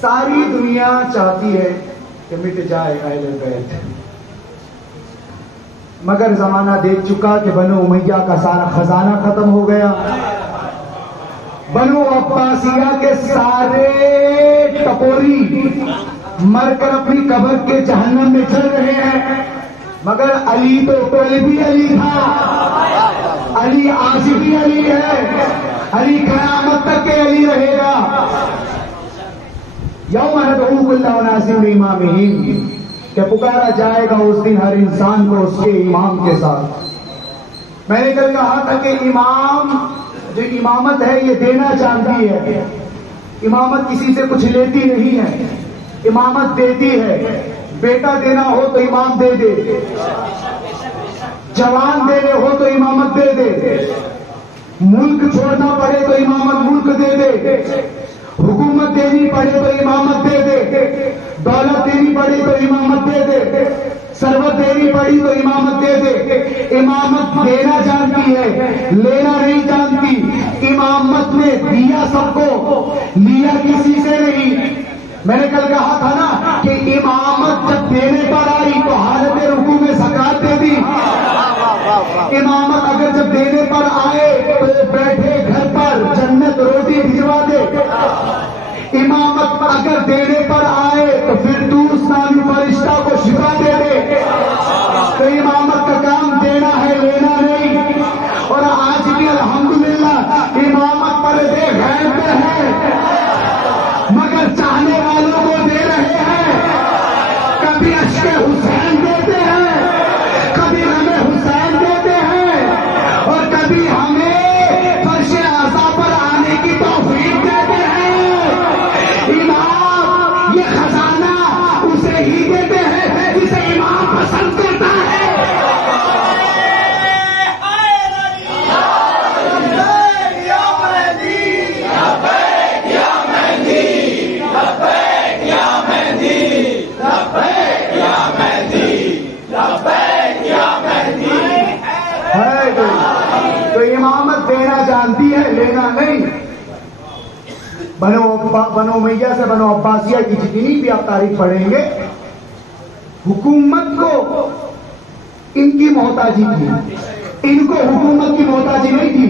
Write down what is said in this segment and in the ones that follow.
ساری دنیا چاہتی ہے کہ مٹ جائے اہل بیت، مگر زمانہ دیکھ چکا کہ بنو امیہ کا سارا خزانہ ختم ہو گیا، بنو عباسیہ کے سارے ٹپوری مر کر اپنی قبر کے جہنم میں چل رہے ہیں، مگر علی تو کل بھی علی تھا، علی آج بھی علی ہے، علی قیامت تک کے علی رہے گا۔ یوم ندعو کل اناس بامامہم، کہ پکارا جائے گا اس دن ہر انسان کو اس کے امام کے ساتھ۔ میں نے کل کہا تھا کہ امام جو امامت ہے یہ دینا جانتی ہے، امامت کسی سے کچھ لیتی نہیں ہے، امامت دیتی ہے۔ بیٹا دینا ہو تو امام دے دے، جوان دینے ہو تو امامت دے دے، ملک چھوڑنا پڑے تو امامت ملک دے دے، حکومت دینی پڑے تو امامت دے دے، دولت دینی پڑے تو امامت دے دے، ثروت دینی پڑی تو امامت دے دے۔ امامت دینا جانتی ہے، لینا نہیں جانتی۔ امامت نے دیا سب کو، لیا کسی سے نہیں۔ میں نے کل کہا تھا نا کہ امامت جب دینے پر آئی تو حالت رکوع میں زکات دے دی، امامت اگر جب دینے پر آئے تو بیٹھے گھر پر جنت روٹی بھجوا دے، امامت اگر دینے پر آئے تو فردوس نامی فرشتہ کو شفا دے دے۔ تو امامت کا کام دینا ہے، لینا نہیں۔ اور آج بھی الحمدللہ امامت پردے غیب میں ہے، مگر چاہنے والوں کو دے رہے ہیں۔ کبھی عشق حسین دیتے ہیں، کبھی ہمیں حسین دیتے ہیں، اور کبھی ہمیں فرش اعضا پر آنے کی توفیق دیتے ہیں۔ امام یہ خزانہ اسے ہی دیتے ہیں جسے امام پسند کرتا ہے۔ تو امامت دینا جانتی ہے، لینا نہیں۔ بنو امیہ سے بنو عباسیہ کی جتنی بھی آپ تاریخ پڑھیں گے، حکومت کو ان کی محتاجی تھی، ان کو حکومت کی محتاجی نہیں تھی۔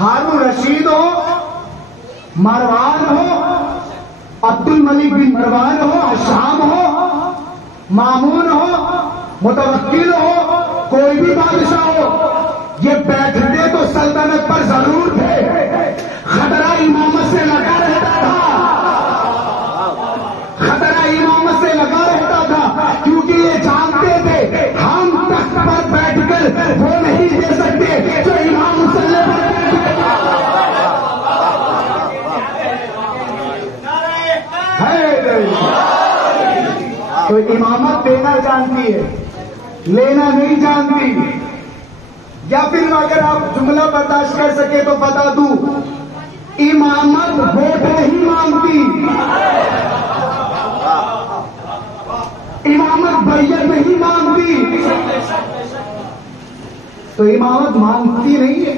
ہارون رشید ہو، مروان ہو، عبد الملک بن مروان ہو، حشام ہو، مامون ہو، متوکل ہو، کوئی بھی بادشاہ ہو، یہ بیٹھتے تو سلطنت پر ضرور تھے، خطرہ امامت سے لگا رہتا تھا، خطرہ امامت سے لگا رہتا تھا، کیونکہ یہ جانتے تھے ہم تخت پر بیٹھ کر وہ نہیں دے سکتے جو امام مصلی پر تو امامت دینا جانتی ہے، لینا نہیں جانتی۔ یا پھر اگر آپ جملہ برداشت کر سکے تو بتا دوں، امامت ووٹ نہیں مانگتی، امامت بیعت نہیں مانگتی، تو امامت مانگتی نہیں ہے۔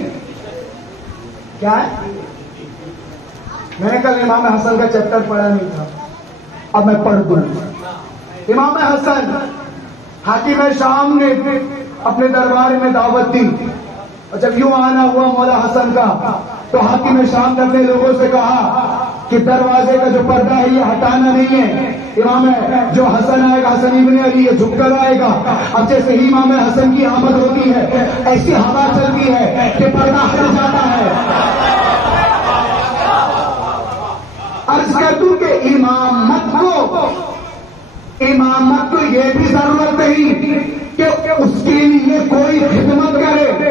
کیا ہے؟ میں نے کل امام حسن کا چیپٹر پڑھا نہیں تھا، اب میں پڑھ دوں۔ امام حسن حاکم شام نے اپنے دربار میں دعوت دی، اور جب یوں آنا ہوا مولا حسن کا تو حاکم شام نے اپنے لوگوں سے کہا کہ دروازے کا جو پردہ ہے یہ ہٹانا نہیں ہے، امام جو حسن آئے گا، حسن ابن علی، یہ جھک کر آئے گا۔ اب جیسے ہی امام حسن کی آمد ہوتی ہے ایسی ہوا چلتی ہے کہ پردہ ہٹ جاتا ہے۔ عرض کر دوں کہ امامت کو یہ بھی ضرورت نہیں کہ اس کے لیے کوئی خدمت کرے،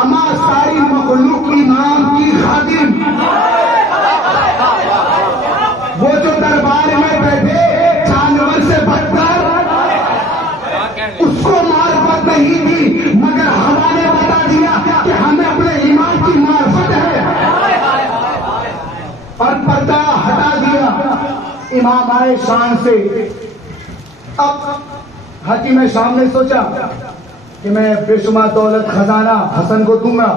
اما ساری مخلوق امام کی خادم، وہ جو دربار میں بیٹھے جانور سے بڑھ کر، اس کو معرفت نہیں تھی، مگر ہوا نے بتا دیا کہ ہمیں اپنے امام کی معرفت ہے، اور پردہ ہٹا دیا۔ امام آئے شان سے۔ اب حاکم شام نے سوچا کہ میں بے شمار دولت خزانہ حسن کو دوں گا،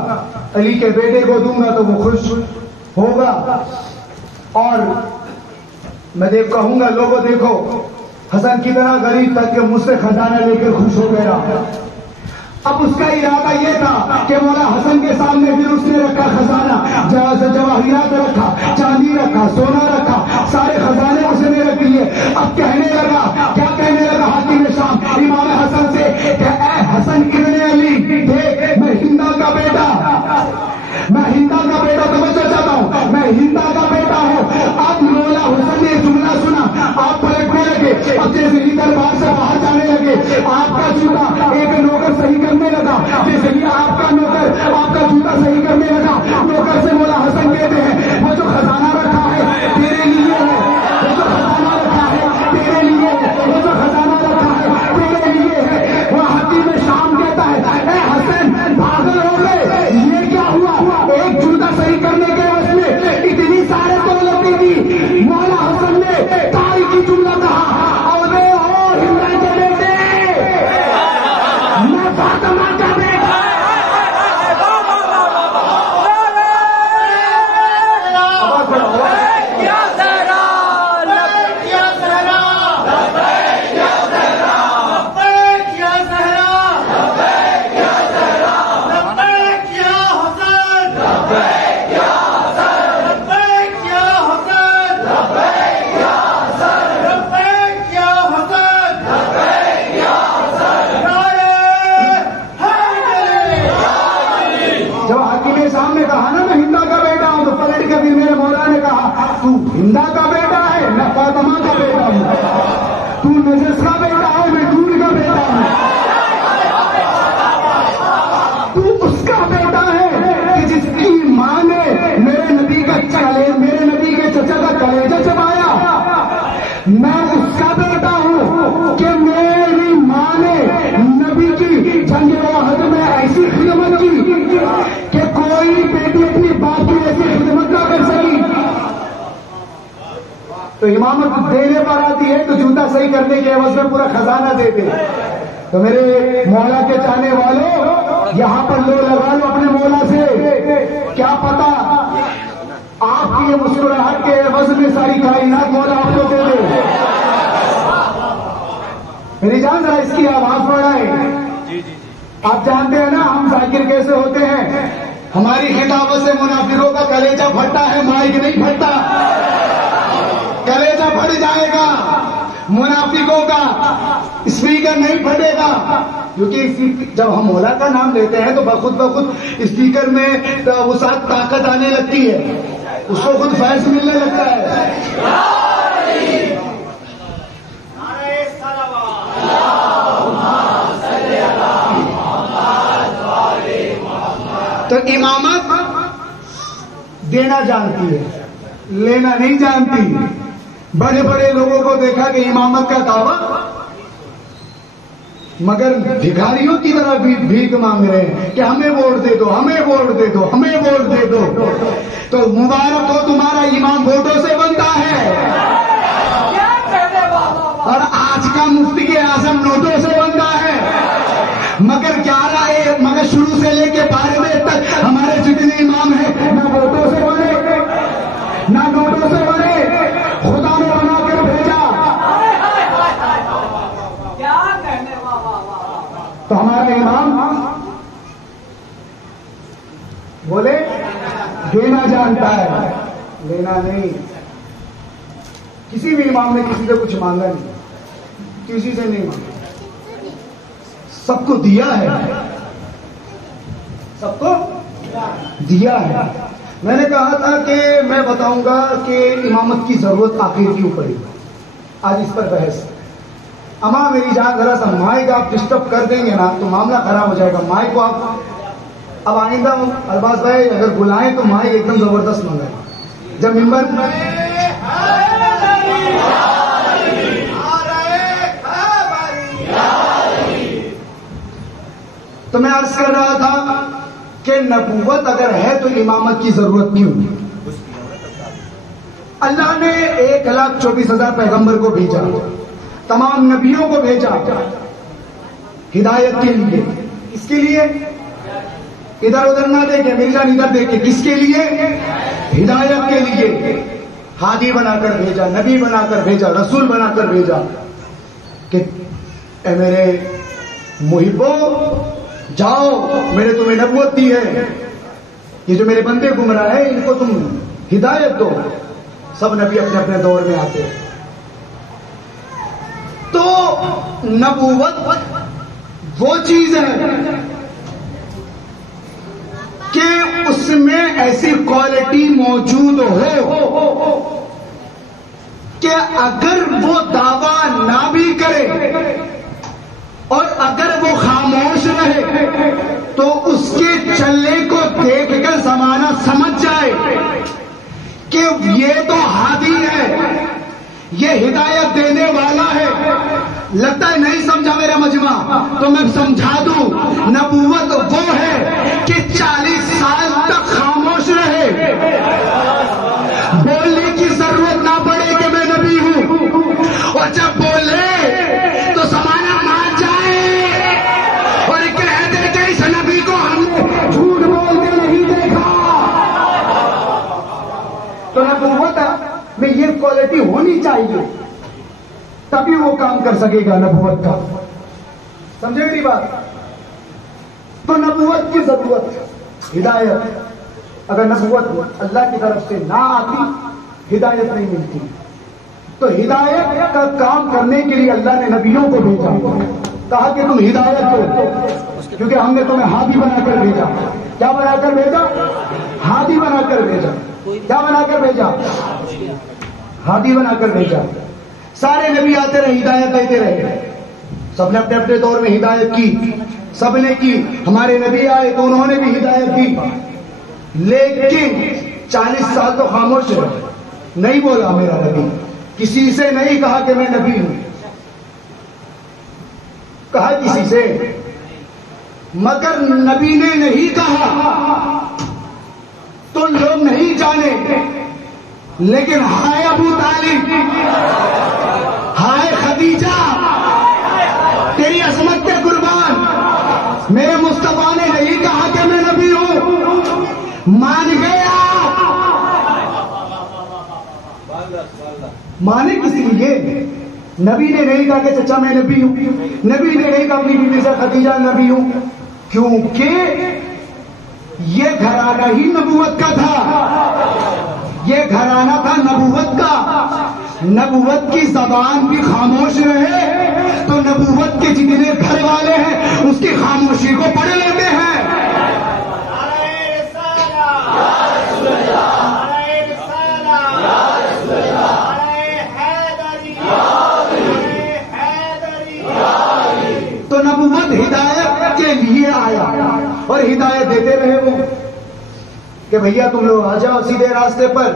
علی کے بیٹے کو دوں گا تو وہ خوش ہوگا، اور میں کہوں گا لوگوں دیکھو حسن کتنا غریب تھا کہ مجھ سے خزانہ لے کر خوش ہو گیا. اب اس کا ارادہ یہ تھا کہ مولا حسن کے سامنے پھر اس نے رکھا خزانہ, جواہرات رکھا, چاندی رکھا, سونا رکھا, سارے خزانے اس نے رکھ لیے. اب کہنے لگا, کیا کہنے لگا حاکم شام امام حسن سے کہ اے حسن ابن علی, دیکھ میں ہندا کا بیٹا, میں ہندا کا بیٹا, توجہ چاہتا ہوں, میں ہندا کا بیٹا ہوں. اب مولا حسن نے جملہ سنا, آپ پلٹنے لگے. اب جیسے ہی دربار سے باہر جانے لگے, آپ کا جوتا ایک نوکر صحیح کرنے لگا. جیسے ہی آپ کا نوکر آپ کا جوتا صحیح کرنے لگا, نوکر سے مولا حسن کہتے ہیں وہ جو خزانہ رکھا ہے تیرے لیے ہے, وہ جو خزانہ رکھا ہے تیرے لیے ہے, وہ جو خزانہ رکھا ہے تیرے لیے ہے. وہ حکیم شام کہتا ہے اے حسن پاگل ہو گئے, یہ کیا ہوا؟ ایک جوتا صحیح کرنے کے وجہ میں اتنی سارے دولتیں دی. مولا حسن نے تاریخی جملہ کہا, اور ہندا کے بیٹے, میں فاطمہ کا بیٹا. ہندا کا بیٹا ہے, میں فاطمہ کا بیٹا ہوں. تو نجس کا بیٹا ہے, میں دور کا بیٹا ہوں. تو اس کا بیٹا ہے کہ جس کی ماں نے میرے نبی کے چچا کا کلیجہ چبایا. میں اس کا بیٹا ہوں کہ میری ماں نے نبی کی جنگ احد میں ایسی خدمت کی کہ کوئی بیٹی اپنی باپ کی ایسی خدمت نہ کر سکی. تو امامت دینے پر آتی ہے تو جوتا صحیح کرنے کے عوض میں پورا خزانہ دے دے. تو میرے مولا کے چاہنے والوں یہاں پر لو لگا لو اپنے مولا سے, کیا پتا آپ کی یہ مسکراہٹ کے عوض میں ساری کائنات مولا آپ کو دے دے. میری جان ذرا اس کی آواز بڑھائے. آپ جانتے ہیں نا ہم ذاکر کیسے ہوتے ہیں, ہماری خطابت سے منافقوں کا کلیجہ پھٹتا ہے, مائک نہیں پھٹتا. کلیجہ پھٹ جائے گا, منافقوں کا اسپیکر نہیں پھٹے گا, کیونکہ جب ہم مولا کا نام لیتے ہیں تو بخود اسپیکر میں وسعت طاقت آنے لگتی ہے, اس کو خود فیض ملنے لگتا ہے. تو امامت دینا جانتی ہے, لینا نہیں جانتی. بڑے بڑے لوگوں کو دیکھا کہ امامت کا دعویٰ, مگر بھکاریوں کی طرح بھیک مانگ رہے ہیں کہ ہمیں ووٹ دے دو, ہمیں ووٹ دے دو, ہمیں ووٹ دے دو. تو مبارک ہو تمہارا امام ووٹوں سے بنتا ہے, اور آج کا مفتی اعظم نوٹوں سے بنتا ہے. مگر شروع سے لے کے 12 تک ہمارے جتنے امام ہیں نہ ووٹوں سے بنے نہ نوٹوں سے بنے, خدا نے بنا کر بھیجا. تو ہمارے امام بولے دینا جانتا ہے, لینا نہیں. کسی بھی امام نے کسی سے کچھ مانگا نہیں, کسی سے نہیں مانگا, سب کو دیا ہے, سب کو دیا ہے. میں نے کہا تھا کہ میں بتاؤں گا کہ امامت کی ضرورت آخر کیوں پڑی. آج اس پر بحث. اما میری جان ذرا سا مائک آپ ڈسٹرب کر دیں گے نا تو معاملہ خراب ہو جائے گا. مائک کو آپ اب آئندہ الباز بھائی اگر بلائیں تو مائک ایک دم زبردست منگائیں. جب ممبر تو میں عرض کر رہا تھا کہ نبوت اگر ہے تو امامت کی ضرورت کیوں؟ اللہ نے 1,24,000 پیغمبر کو بھیجا, تمام نبیوں کو بھیجا ہدایت کے لیے. اس کے لیے ادھر ادھر نہ دیکھیں, میری جان ادھر دیکھیں, کس کے لیے؟ ہدایت کے لیے. ہادی بنا کر بھیجا، نبی بنا کر بھیجا، رسول بنا کر بھیجا کہ اے میرے محبو جاؤ، میں نے تمہیں نبوت دی ہے، یہ جو میرے بندے گمراہ ہیں ان کو تم ہدایت دو۔ سب نبی اپنے اپنے دور میں آتے ہیں۔ تو نبوت وہ چیز ہے کہ اس میں ایسی کوالٹی موجود ہو کہ اگر وہ دعویٰ نہ بھی کرے اور اگر وہ خاموش رہے تو اس کے چلنے کو دیکھ کر زمانہ سمجھ جائے کہ یہ تو ہادی ہے، یہ ہدایت دینے والا ہے۔ لگتا ہے نہیں سمجھا میرا مجمع، تو میں سمجھا دوں، نبوت وہ ہے کہ 40 سال تک خاموش رہے، بولنے کی ضرورت نہ پڑے کہ میں نبی ہوں، اور جب بولے تو زمانہ مان جائے اور کہہ دے کہ اس نبی کو ہم نے جھوٹ بولتے نہیں دیکھا۔ تو نبوت میں یہ کوالٹی ہونی چاہیے، تبھی وہ کام کر سکے گا نبوت کا۔ سمجھے میری بات؟ تو نبوت کی ضرورت، ہدایت اگر نبوت اللہ کی طرف سے نہ آتی، ہدایت نہیں ملتی۔ تو ہدایت کا کام کرنے کے لیے اللہ نے نبیوں کو بھیجا، کہا کہ تم ہدایت دو، کیونکہ ہم نے تمہیں ہادی بنا کر بھیجا۔ کیا بنا کر بھیجا؟ ہادی بنا کر بھیجا۔ کیا بنا کر بھیجا؟ ہادی بنا کر بھیجا۔ سارے نبی آتے رہے، ہدایت دیتے رہے، سب نے اپنے اپنے دور میں ہدایت کی، سب نے کی۔ ہمارے نبی آئے تو انہوں نے بھی ہدایت کی، لیکن 40 سال تو خاموش رہے، نہیں بولا میرا نبی، کسی سے نہیں کہا کہ میں نبی ہوں، کہا کسی سے، مگر نبی نے نہیں کہا تو لوگ نہیں جانے۔ لیکن ہائے ابو طالب، ہائے خدیجہ، تیری عظمت کے قربان، میرے مصطفیٰ نے نہیں کہا کہ میں نبی ہوں، مان گیا۔ مانے کس لیے؟ نبی نے نہیں کہا کہ چچا میں نبی ہوں، نبی نے نہیں کہا اپنی بیوی سے خدیجہ نبی ہوں، کیونکہ یہ گھرانہ ہی نبوت کا تھا، یہ گھرانہ تھا نبوت کا۔ نبوت کی زبان بھی خاموش رہے تو نبوت کے جتنے گھر والے ہیں اس کی خاموشی کو پڑھ لیتے ہیں۔ تو نبوت ہدایت کے لیے آیا اور ہدایت دیتے رہے وہ کہ بھیا تم لوگ آ جاؤ سیدھے راستے پر۔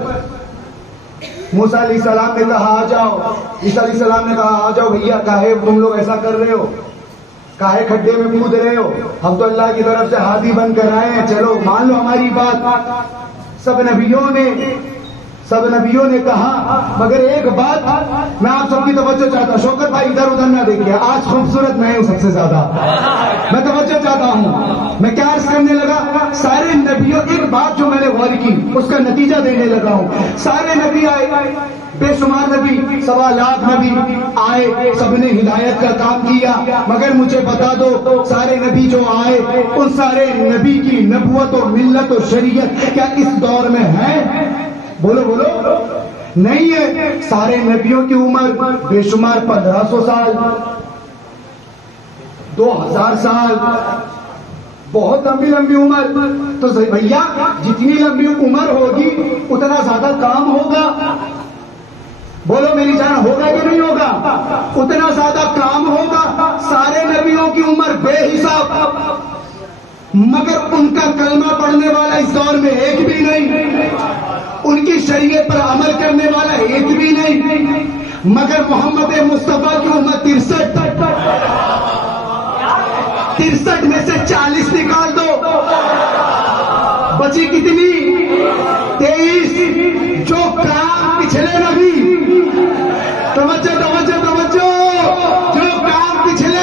موسیٰ علیہ السلام نے کہا آ جاؤ، عیسیٰ علیہ السلام نے کہا آ جاؤ بھیا، کاہے تم لوگ ایسا کر رہے ہو، کاہے کھڈے میں کود رہے ہو، ہم تو اللہ کی طرف سے ہادی بن کر آئے ہیں، چلو مان لو ہماری بات۔ سب نبیوں نے کہا، مگر ایک بات میں آپ سب کی توجہ چاہتا ہوں، شوکت بھائی ادھر ادھر نہ دیکھیے، آج خوبصورت میں ہوں سب سے زیادہ، میں توجہ چاہتا ہوں۔ میں کیا عرض کرنے لگا؟ سارے نبیوں، ایک بات جو میں نے غور کی اس کا نتیجہ دینے لگا ہوں۔ سارے نبی آئے، بے شمار نبی، 1.25 لاکھ نبی آئے، سب نے ہدایت کا کام کیا، مگر مجھے بتا دو سارے نبی جو آئے ان سارے نبی کی نبوت و ملت و شریعت کیا اس دور میں ہے؟ بولو بولو، نہیں ہے۔ سارے نبیوں کی عمر بے شمار 1500 سال، 2000 سال، بہت لمبی لمبی عمر۔ تو بھیا جتنی لمبی عمر ہوگی اتنا زیادہ کام ہوگا، بولو میری جان، ہوگا کہ نہیں ہوگا؟ اتنا زیادہ کام ہوگا۔ سارے نبیوں کی عمر بے حساب، مگر ان کا کلمہ پڑھنے والا اس دور میں ایک بھی نہیں، ان کی شریعت پر عمل کرنے والا ایک بھی نہیں، مگر محمد مصطفیٰ کی امت 63 میں سے 40 نکال دو، بچی کتنی؟ 23۔ جو کام پچھلے نبی، توجہ توجہ توجہ، جو کام پچھلے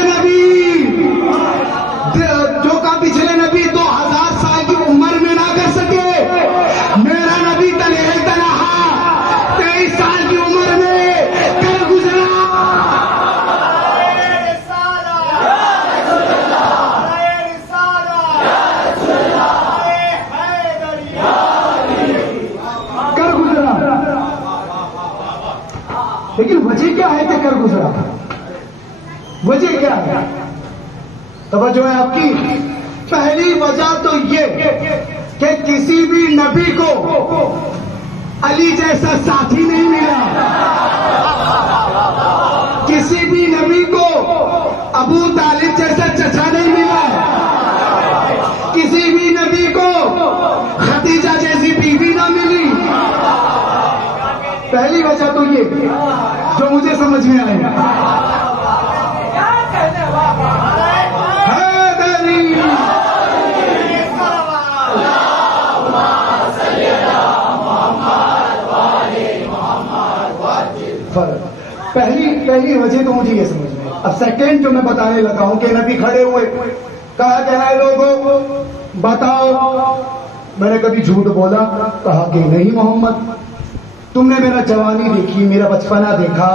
نبی 2000 سال کی عمر میں نہ کر سکے، میرا نبی تنہا ہے کہ کر گزرا؟ وجہ کیا ہے؟ توجہ ہے آپ کی؟ پہلی وجہ تو یہ کہ کسی بھی نبی کو علی جیسا ساتھی نہیں ملا، کسی بھی نبی کو ابو طالب جیسا چچا نہیں ملا، کسی بھی نبی کو خدیجہ جیسی بیوی نہ ملی۔ پہلی وجہ تو یہ جو مجھے سمجھ میں آئی، پہلی وجہ تو مجھے یہ سمجھ میں۔ اب سیکنڈ جو میں بتانے لگا ہوں کہ نبی کھڑے ہوئے، کہا کہ اے لوگوں بتاؤ میں نے کبھی جھوٹ بولا؟ کہا کہ نہیں محمد، تم نے میرا جوانی دیکھی، میرا بچپنا دیکھا،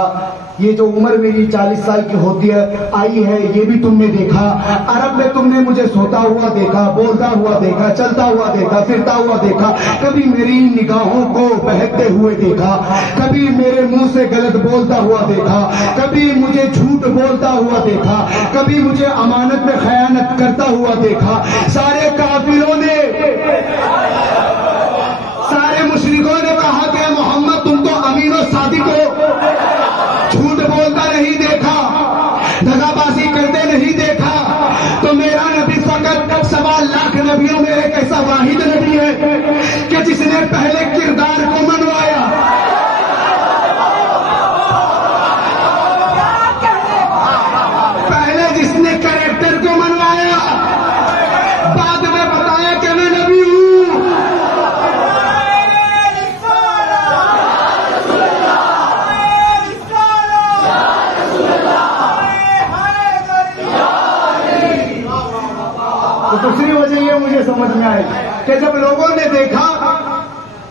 یہ جو عمر میری 40 سال کی ہوتی ہے آئی ہے یہ بھی تم نے دیکھا، عرب میں تم نے مجھے سوتا ہوا دیکھا، بولتا ہوا دیکھا، چلتا ہوا دیکھا، پھرتا ہوا دیکھا، کبھی میری نگاہوں کو بہکتے ہوئے دیکھا، کبھی میرے منہ سے غلط بولتا ہوا دیکھا، کبھی مجھے جھوٹ بولتا ہوا دیکھا، کبھی مجھے امانت میں خیانت کرتا ہوا دیکھا۔ سارے کافروں نے، سارے مشرکوں نے کہا کہ محمد تم تو امین و صادق ہو، جھوٹ بولتا نہیں دیکھا، دغا بازی کرتے نہیں دیکھا، تو میرا نبی فقط 1.25 لاکھ نبیوں میں ایک ایسا واحد نبی ہے کہ جس نے پہلے کردار کو منوایا، پہلے جس نے کریکٹر کو منوایا، بعد میں بتایا کہ میں نبی ہوں۔ دوسری وجہ یہ مجھے سمجھ میں آئی کہ جب لوگوں نے دیکھا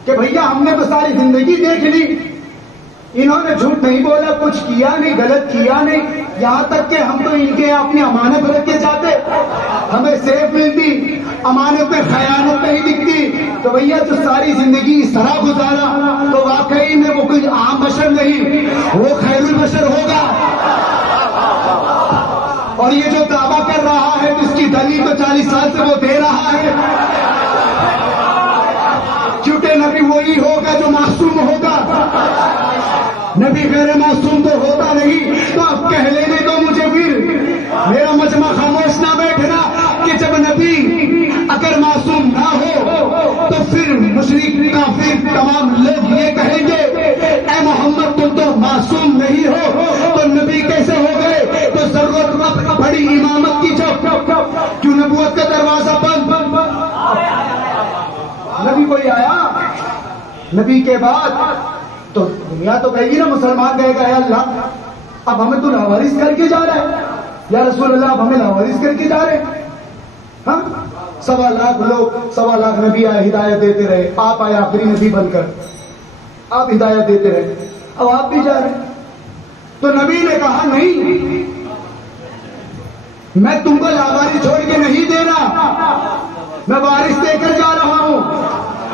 کہ بھیا ہم نے تو ساری زندگی دیکھ لی، انہوں نے جھوٹ نہیں بولا، کچھ کیا نہیں، غلط کیا نہیں، یہاں تک کہ ہم تو ان کے اپنی امانت رکھ کے جاتے، ہمیں سیف ملتی، امانت میں خیانت نہیں دکھتی، تو بھیا جو ساری زندگی اس طرح گزارا تو واقعی میں وہ کوئی عام بشر نہیں، وہ خیر البشر ہوگا۔ اور یہ جو دعویٰ کر رہا ہے جس کی دلیل تو 40 سال سے وہ دے رہا ہے، کیونکہ نبی وہی ہوگا جو معصوم ہوگا، نبی غیر معصوم تو ہوتا نہیں۔ تو اب کہہ لینے دو مجھے، پھر میرا مجمع خاموش نہ بیٹھنا کہ جب نبی اگر معصوم نہ ہو تو پھر مشرک کافر تمام لوگ یہ کہیں گے اے محمد تم تو معصوم نہیں ہو، تو نبی کیسے ہو گئے؟ تو ضرورت بڑی امامت کی، کیوں نبوت کا دروازہ بند؟ نبی کوئی آیا نبی کے بعد تو دنیا تو کہے گی نا، مسلمان کہے گا اے اللہ اب ہمیں تو لاوارث کر کے جا رہا ہے، یا رسول اللہ اب ہمیں لاوارث کر کے جا رہے ہیں۔ ہاں 1.25 لاکھ لوگ، 1.25 لاکھ نبی آئے، ہدایت دیتے رہے، آپ آئے آخری نبی بن کر، آپ ہدایت دیتے رہے، اب آپ بھی جا رہے۔ تو نبی نے کہا نہیں، میں تم کو لاوارث چھوڑ کے نہیں دے رہا، میں وارث دے کر جا رہا ہوں،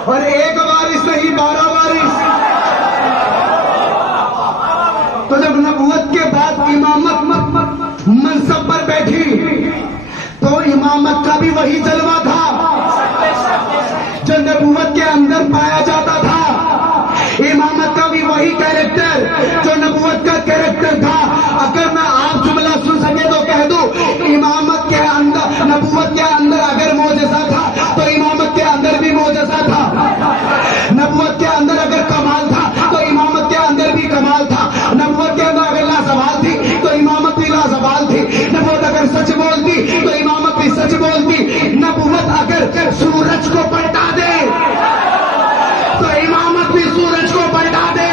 اور ایک وارث نہیں 12 وارث۔ تو جب نبوت کے بعد امامت منصب پر بیٹھی تو امامت کا بھی وہی جلوہ تھا جو نبوت کے اندر پایا جاتا تھا، امامت کا بھی وہی کیریکٹر جو نبوت کا کیریکٹر تھا۔ اگر میں آپ جملہ سن سکے تو کہہ دوں، امامت کے اندر، نبوت کے اندر اگر معجزہ تھا تو امامت کے اندر بھی معجزہ تھا، نبوت کے اندر اگر کمال تھا تو امامت کے اندر بھی کمال تھا، نبوت کے اندر اگر لازوال تھی تو امامت بھی لازوال تھی، نبوت اگر سچ بولتی تو امامت بھی سچ بولتی، نبوت اگر سورج کو پلٹا دے تو امامت بھی سورج کو پلٹا دے،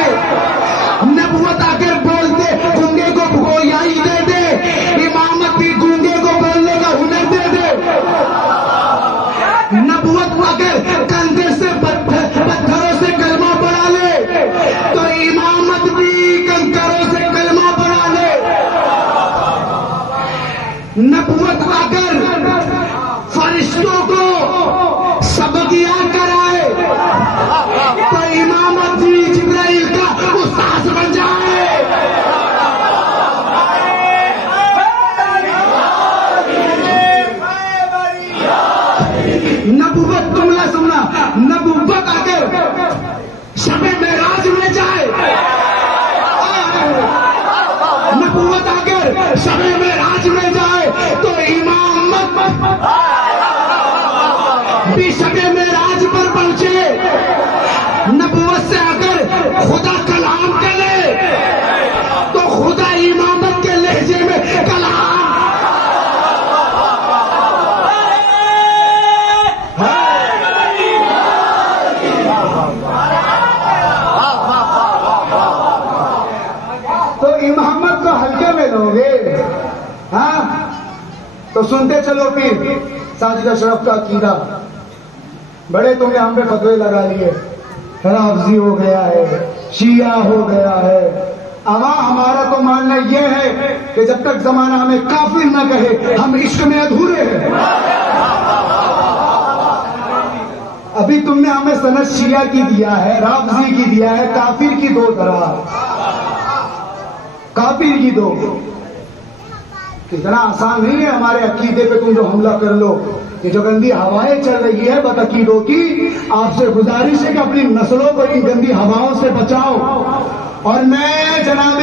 نبوت اگر بولتے گونگے کو گویائی دے دے، امامت بھی گونگے کو بولنے کا ہنر دے دے، نبوت اگر کندھے سے پتھروں سے کلمہ پڑھا لے تو امامت بھی کنکروں سے کلمہ پڑھا لے، نبوت اگر فرشتوں کو سبق یاد کرائے تو امامت بھی جبرائیل کا استاذ بن جائے۔ نبوت تم نہ سننا، نبوت اگر شب معراج میں جائے، نبوت اگر شب معراج میں جائے تو امامت بھی شب معراج پر پہنچے۔ نبوت سے اگر خدا کلام کرے تو خدا امامت کے لہجے میں کلام۔ تو امامت کو ہلکے میں لو گے، ہاں تو سنتے چلو پھر ساجد اشرف کا عقیدہ، بڑے تم نے ہم پہ فتوے لگا لیے، رافضی ہو گیا ہے، شیعہ ہو گیا ہے۔ ہمارا تو ماننا یہ ہے کہ جب تک زمانہ ہمیں کافر نہ کہے ہم عشق میں ادھورے ہیں۔ ابھی تم نے ہمیں سند شیعہ کی دیا ہے، رافضی کی دیا ہے، کافر کی دو طرح، کافر کی دو۔ اتنا آسان نہیں ہے ہمارے عقیدے پہ تم جو حملہ کر لو۔ یہ جو گندی ہوائیں چل رہی ہے بد عقیدوں کی، آپ سے گزارش ہے کہ اپنی نسلوں کو ان گندی ہواؤں سے بچاؤ۔ اور میں جناب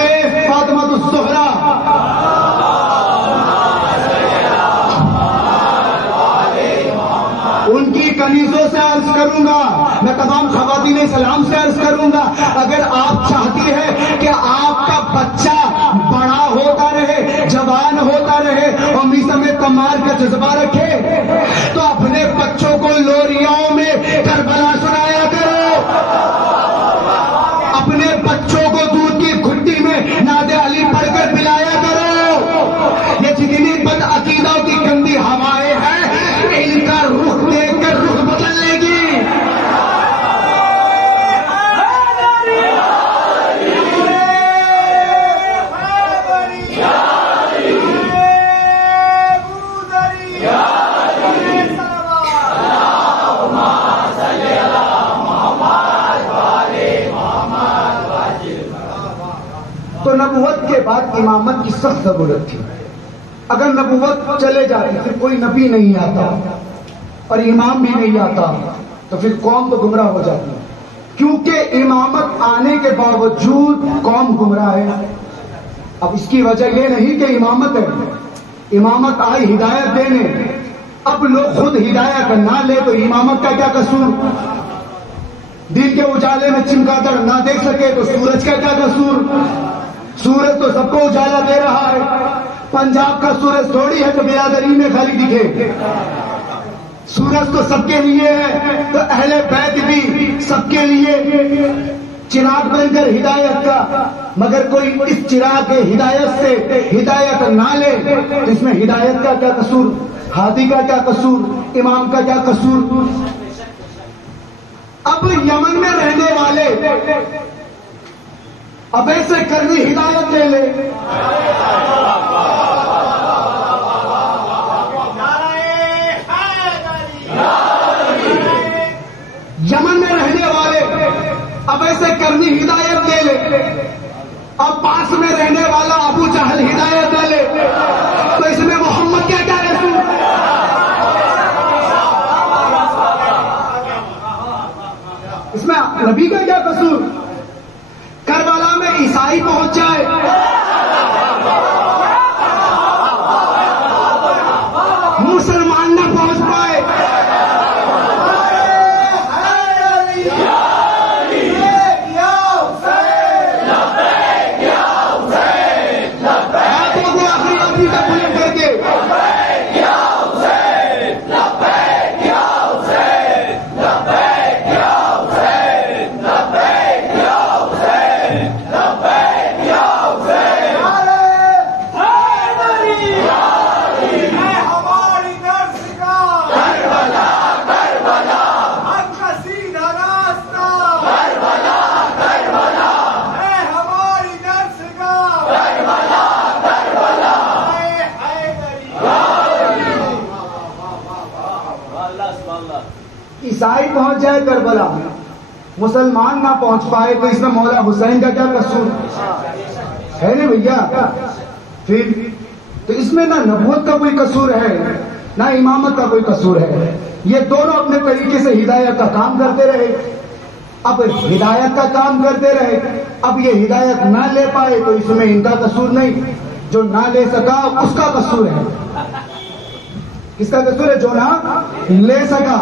فاطمہ الزہرا ان کی کنیزوں سے عرض کروں گا، میں تمام خواتین اسلام سے عرض کروں گا، اگر آپ چاہتی ہے کہ آپ کا بچہ بڑا ہوتا رہے، جوان ہوتا رہے اور میثم تمار کا جذبہ رکھے تو اپنے بچوں کو لوریوں میں کربلا سنایا کرو، اپنے بچوں کو دودھ کی گھٹی میں نعت علی پڑھ کر پلایا کرو۔ یہ جتنی بد عقیدوں کی گندی ہوائیں ہیں ان کا رخ دیکھ کر رخ بدل لے گی۔ تو نبوت کے بعد امامت کی سخت ضرورت تھی۔ اگر نبوت چلے جاتی پھر کوئی نبی نہیں آتا اور امام بھی نہیں آتا تو پھر قوم تو گمراہ ہو جاتی ہے، کیونکہ امامت آنے کے باوجود قوم گمراہ ہے۔ اب اس کی وجہ یہ نہیں کہ امامت ہے، امامت آئی ہدایت دینے، اب لوگ خود ہدایت نہ لے تو امامت کا کیا قصور؟ دن کے اجالے میں چمگادڑ نہ دیکھ سکے تو سورج کا کیا قصور؟ سورج تو سب کو اجالا دے رہا ہے، پنجاب کا سورج تھوڑی ہے تو برادری میں خالی دکھے، سورج تو سب کے لیے ہے، تو اہل بیت بھی سب کے لیے چراغ بن کر ہدایت کا، مگر کوئی اس چراغ کے ہدایت سے ہدایت نہ لے تو اس میں ہدایت کا کیا قصور؟ ہادی کا کیا قصور؟ امام کا کیا قصور؟ اب یمن میں رہنے والے اب ایسے کرنی ہدایت لے لے، یمن میں رہنے والے اب ایسے کرنی ہدایت لے لے، اب پاس میں رہنے والا ابو جہل ہدایت لے لے، تو اس میں محمد کیا کیا قصور؟ اس میں نبی کا کیا قصور؟ کربلا میں عیسائی پہنچ جائے، مسلمان نہ پہنچ پائے، عیسائی پہنچ جائے کربلا میں، مسلمان نہ پہنچ پائے تو اس میں مولا حسین کا کیا قصور ہے؟ نا بھیا، پھر تو اس میں نہ نبوت کا کوئی قصور ہے نہ امامت کا کوئی قصور ہے۔ یہ دونوں اپنے طریقے سے ہدایت کا کام کرتے رہے. اب ہدایت کا کام کرتے رہے, اب یہ ہدایت نہ لے پائے تو اس میں ان کا قصور نہیں, جو نہ لے سکا اس کا قصور ہے. کس کا قصور ہے؟ جو نہ لے سکا.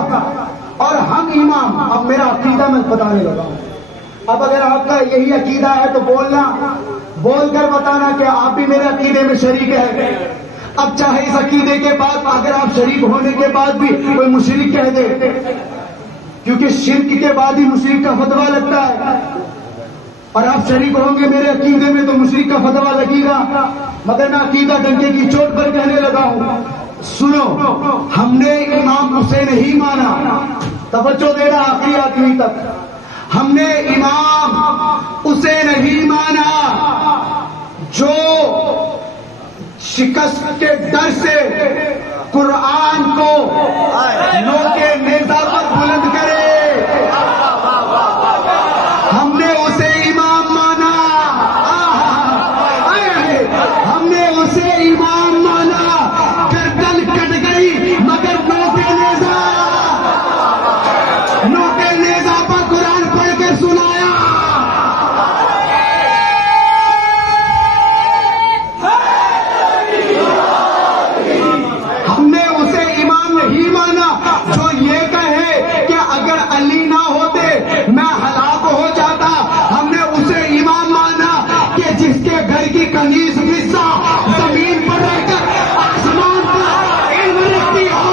اور ہم امام, اب میرا عقیدہ میں بتانے لگا ہوں. اب اگر آپ کا یہی عقیدہ ہے تو بولنا, بول کر بتانا کہ آپ بھی میرے عقیدے میں شریک ہے. اب چاہے اس عقیدے کے بعد اگر آپ شریک ہونے کے بعد بھی کوئی مشرک کہہ دے, کیونکہ شرک کے بعد ہی مشرک کا فتویٰ لگتا ہے, اور آپ شریک ہوں گے میرے عقیدے میں تو مشرک کا فتویٰ لگے گا. مگر میں عقیدہ ڈنڈے کی چوٹ پر کہنے لگا ہوں. سنو, ہم نے امام اسے نہیں مانا, توجہ دینا آخری آدمی تک. ہم نے امام اسے نہیں مانا جو شکست کے ڈر سے قرآن کو نوکے نیزہ پر بلند کرے. ہم نے اسے امام مانا, ہم نے اسے امام مانا. گردن کٹ گئی مگر نوکے نیزہ پر قرآن پڑھ کے سنایا. ہم نے اسے امام نہیں مانا جو یہ کہے کہ اگر علی نہ ہوتے میں ہلاک ہو جاتا. ہم نے اسے امام مانا کہ جس کے گھر کی کنیز حصہ زمین پر رہ کر آسمان پر علم رکھتی ہو.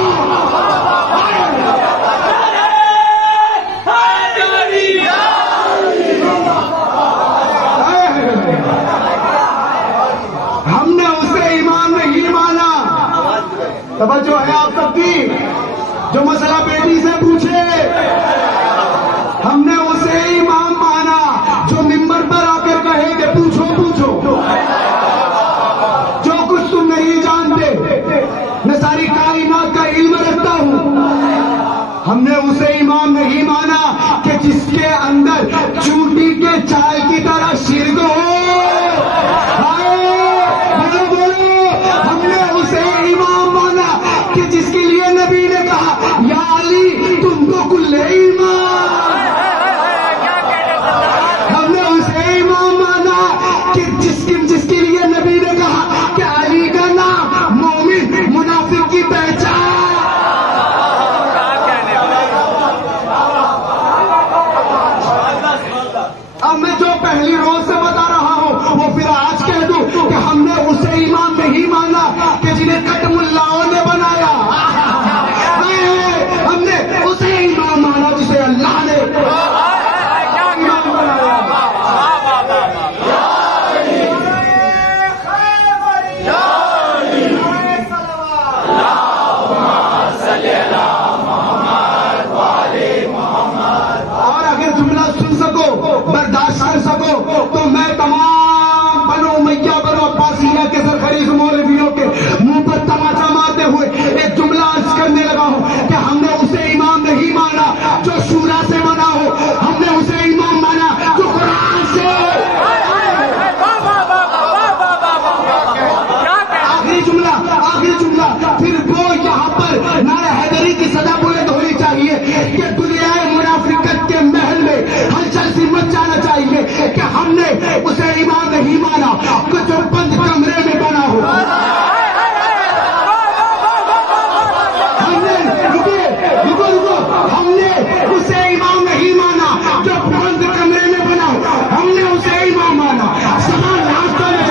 ہم نے اسے امام نہیں مانا. توجہ ہے آپ سب کی؟ جو مسئلہ بیٹی سے پوچھے, ہم نے اسے امام مانا جو ممبر پر آ کر کہے کہ پوچھو پوچھو, جو کچھ تم نہیں جانتے میں ساری کائنات کا علم رکھتا ہوں. ہم نے اسے امام نہیں مانا کہ جس کے اندر چوٹی کے چائے کی طرح شرک ہو. ہم نے اسے امام مانا کہ جس کے لیے نبی نے کہا یا علی تم کو کل ایمان. ہم نے اسے امام مانا کہ جس کے لیے نبی نے کہا کہ علی کا نام مومن منافق کی پہچان. اب میں جو پہلی روز سے بتا رہا ہوں وہ پھر آج کہہ دوں کہ ہم نے اسے امام نہیں مانا کہ جنہیں کٹ ملاؤں نے بنایا. ہم نے اسے امام مانا جسے اللہ نے امام بنایا. اور اگر جملہ سن سکو, برداشت کر سکو, تو میں تمام بنو امیہ بنو عباسیہ کے سرخریز مولویوں کے منہ پر تماچا مارتے ہوئے ایک جملہ عرض کرنے لگا ہوں کہ ہم نے اسے امام نہیں مانا جو شورا سے بنا ہو. ہم نے اسے امام مانا جو قرآن سے. آخری جملہ پھر وہ یہاں پر نعرہ حیدری کی سزا بلند ہونی چاہیے کہ دنیا منافقت کے محل میں ہلچل سی مچ جانا چاہیے کہ ہم نے اسے امام نہیں مانا کہ جو بند کمرے میں بنا ہو. ہم نے ہم نے اسے امام نہیں مانا جو بند کمرے میں بنا ہو. ہم نے اسے امام مانا. سامان راستہ میں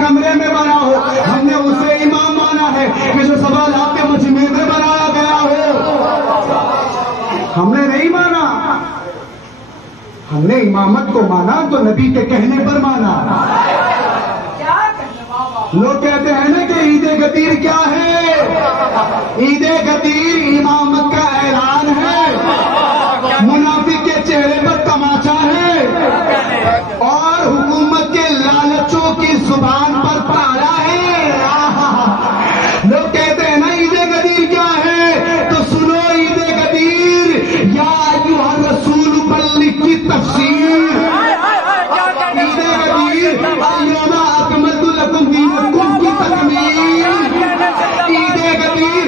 کمرے میں بنا ہو. ہم نے اسے امام مانا ہے کہ جو سوال آپ کے مجمع میں بنایا گیا ہو. ہم نے نہیں مانا. ہم نے امامت کو مانا تو نبی کے کہنے پر مانا. لوگ کہتے ہیں نا کہ عید غدیر کیا ہے, غدیر امامت کا اعلان ہے، منافق کے چہرے پر تماچا ہے، اور حکومت کے لالچوں کی زبان پر تالا ہے۔ لوگ کہتے ہیں نا عید غدیر کیا ہے، تو سنو عید غدیر یا ایھا الرسول بلغ کی تفسیر۔ عید غدیر الیوم اکملت لکم دینکم کی تکمیل۔ عید غدیر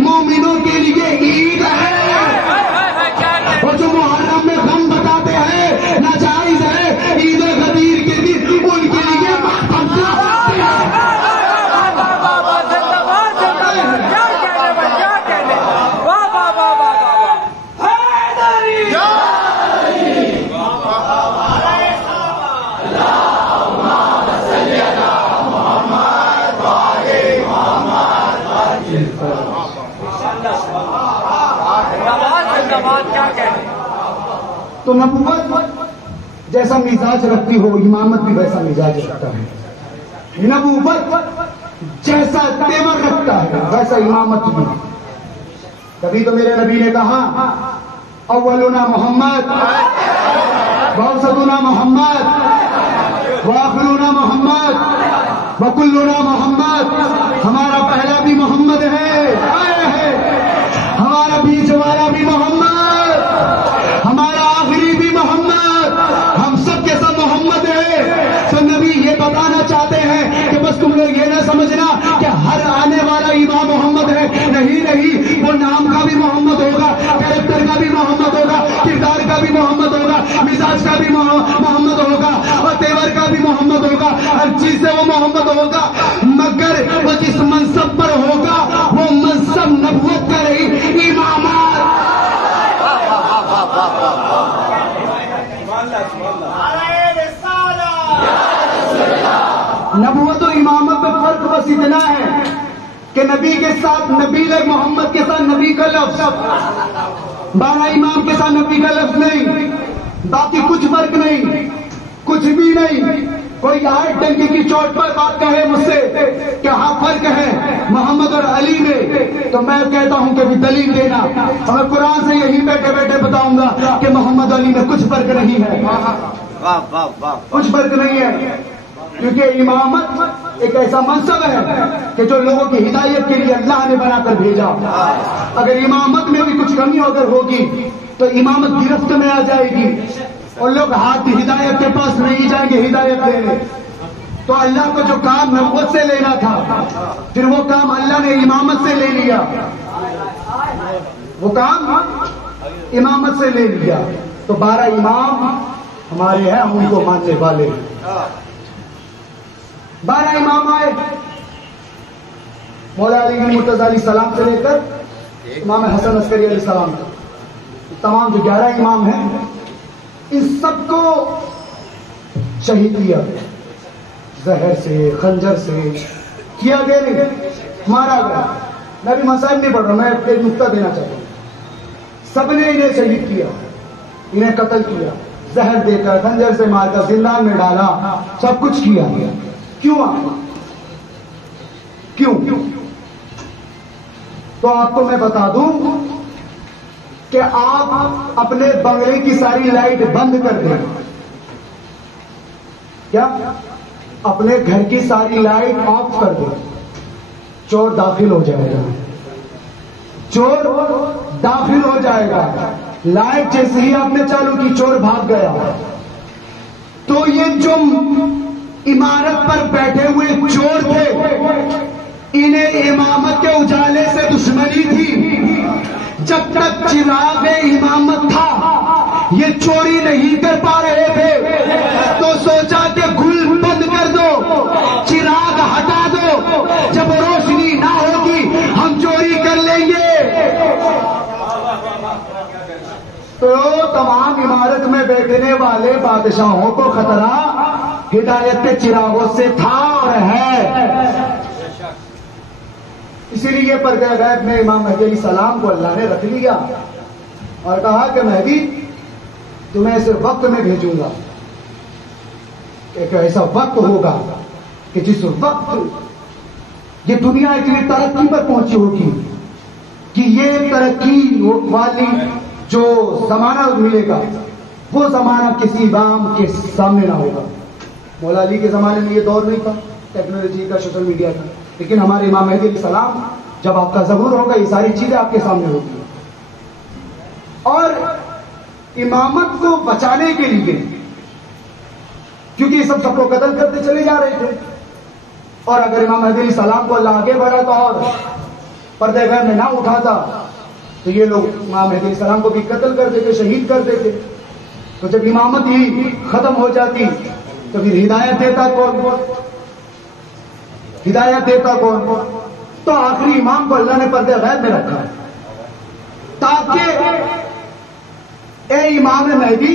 مومنوں کے لیے عید ہے، اور جو محرم میں غم بتاتے ہیں ناجائز ہے، عید غدیر کے دن ان کے لیے تو نبوت جیسا مزاج رکھتی ہو امامت بھی ویسا مزاج رکھتا ہے، نبوت جیسا تیور رکھتا ہے ویسا امامت بھی۔ کبھی تو میرے نبی نے کہا اولنا محمد واوسطنا محمد واخرنا محمد وکلنا محمد، ہمارا پہلا بھی محمد ہے، ہمارا بیچ والا بھی محمد، ہمارا آخری بھی محمد، ہم سب کے سب محمد ہیں۔ تو نبی یہ بتانا چاہتے ہیں کہ بس تم لوگ یہ نہ سمجھنا کہ ہر آنے والا امام محمد ہے، نہیں، وہ نام کا بھی محمد ہوگا، کیریکٹر کا بھی محمد ہوگا، کردار کا بھی محمد ہوگا، مزاج کا بھی محمد ہوگا، اور تیور کا بھی محمد ہوگا، ہر چیز سے وہ محمد ہوگا، مگر وہ جس منصب پر ہوگا وہ منصب نبوت کا نہیں، امامت۔ نبوت و امامت میں فرق بس اتنا ہے کہ نبی کے ساتھ نبی محمد کے ساتھ نبی کا لفظ، 12 امام کے ساتھ نبی کا لفظ نہیں، باقی کچھ فرق نہیں، کچھ بھی نہیں۔ کوئی آئے ڈنڈی کی چوٹ پر بات کہے مجھ سے کہ ہاں فرق ہے محمد اور علی میں، تو میں کہتا ہوں کہ بھی دلیل دینا، اور میں قرآن سے یہی بیٹھے بیٹھے بتاؤں گا کہ محمد علی میں کچھ فرق نہیں ہے، کچھ فرق نہیں ہے، کیونکہ امامت ایک ایسا منصب ہے کہ جو لوگوں کی ہدایت کے لیے اللہ نے بنا کر بھیجا۔ اگر امامت میں بھی کچھ کمی اگر ہوگی تو امامت گرفت میں آ جائے گی، اور لوگ ہاتھ ہدایت کے پاس نہیں جائیں گے ہدایت لینے۔ تو اللہ کو جو کام نبوت سے لینا تھا، پھر وہ کام اللہ نے امامت سے لے لیا، وہ کام امامت سے لے لیا۔ تو 12 امام ہمارے ہیں، ہم ان کو ماننے والے ہیں۔ 12 امام آئے، مولا علی بن مرتضیٰ علیہ السلام سے لے کر امام حسن عسکری علیہ السلام تک، تمام جو 11 امام ہیں ان سب کو شہید کیا گیا، زہر سے، خنجر سے کیا گیا، نہیں مارا گیا۔ میں بھی مسائل نہیں پڑھ رہا، میں ایک نقطہ دینا چاہتا ہوں۔ سب نے انہیں شہید کیا، انہیں قتل کیا، زہر دے کر، خنجر سے مار کر، زندان میں ڈالا، سب کچھ کیا گیا۔ کیوں تو آپ کو میں بتا دوں کہ آپ اپنے بنگلے کی ساری لائٹ بند کر دیں، کیا اپنے گھر کی ساری لائٹ آف کر دیں، چور داخل ہو جائے گا، چور داخل ہو جائے گا۔ لائٹ جیسے ہی آپ نے چالو کی چور بھاگ گیا۔ تو یہ جو عمارت پر بیٹھے ہوئے چور تھے، انہیں امامت کے اجالے سے دشمنی تھی۔ جب تک چراغ امامت تھا یہ چوری نہیں کر پا رہے تھے، تو سوچا کہ گل بند کر دو، چراغ ہٹا دو، جب روشنی نہ ہوگی ہم چوری کر لیں گے۔ تو تمام عمارت میں بیٹھنے والے بادشاہوں کو خطرہ ہدایت کے چراغوں سے تھا اور ہے۔ اسی لیے پردہ غیب میں امام مہدی علیہ السلام کو اللہ نے رکھ لیا اور کہا کہ مہدی تمہیں ایسے وقت میں بھیجوں گا، ایک ایسا وقت ہوگا کہ جس وقت یہ دنیا اتنی ترقی پر پہنچی ہوگی کہ یہ ترقی والی جو زمانہ ملے گا وہ زمانہ کسی امام کے سامنے نہ ہوگا. مولا علی کے زمانے میں یہ دور نہیں تھا ٹیکنالوجی کا, سوشل میڈیا کا, لیکن ہمارے امام مہدی علیہ السلام جب آپ کا ظہور ہوگا یہ ساری چیزیں آپ کے سامنے ہوگی. اور امامت کو بچانے کے لیے, کیونکہ یہ سب کو قتل کرتے چلے جا رہے تھے, اور اگر امام مہدی علیہ السلام کو اللہ آگے بڑھاتا اور پردے غیب میں نہ اٹھاتا تو یہ لوگ امام مہدی علیہ السلام کو بھی قتل کر دیتے, شہید کر دیتے. تو جب امامت ہی ختم ہو جاتی تو پھر ہدایت دیتا کون؟ ہدایت دیتا کون؟ تو آخری امام کو اللہ نے پردے غیب میں رکھا ہے تاکہ اے امام مہدی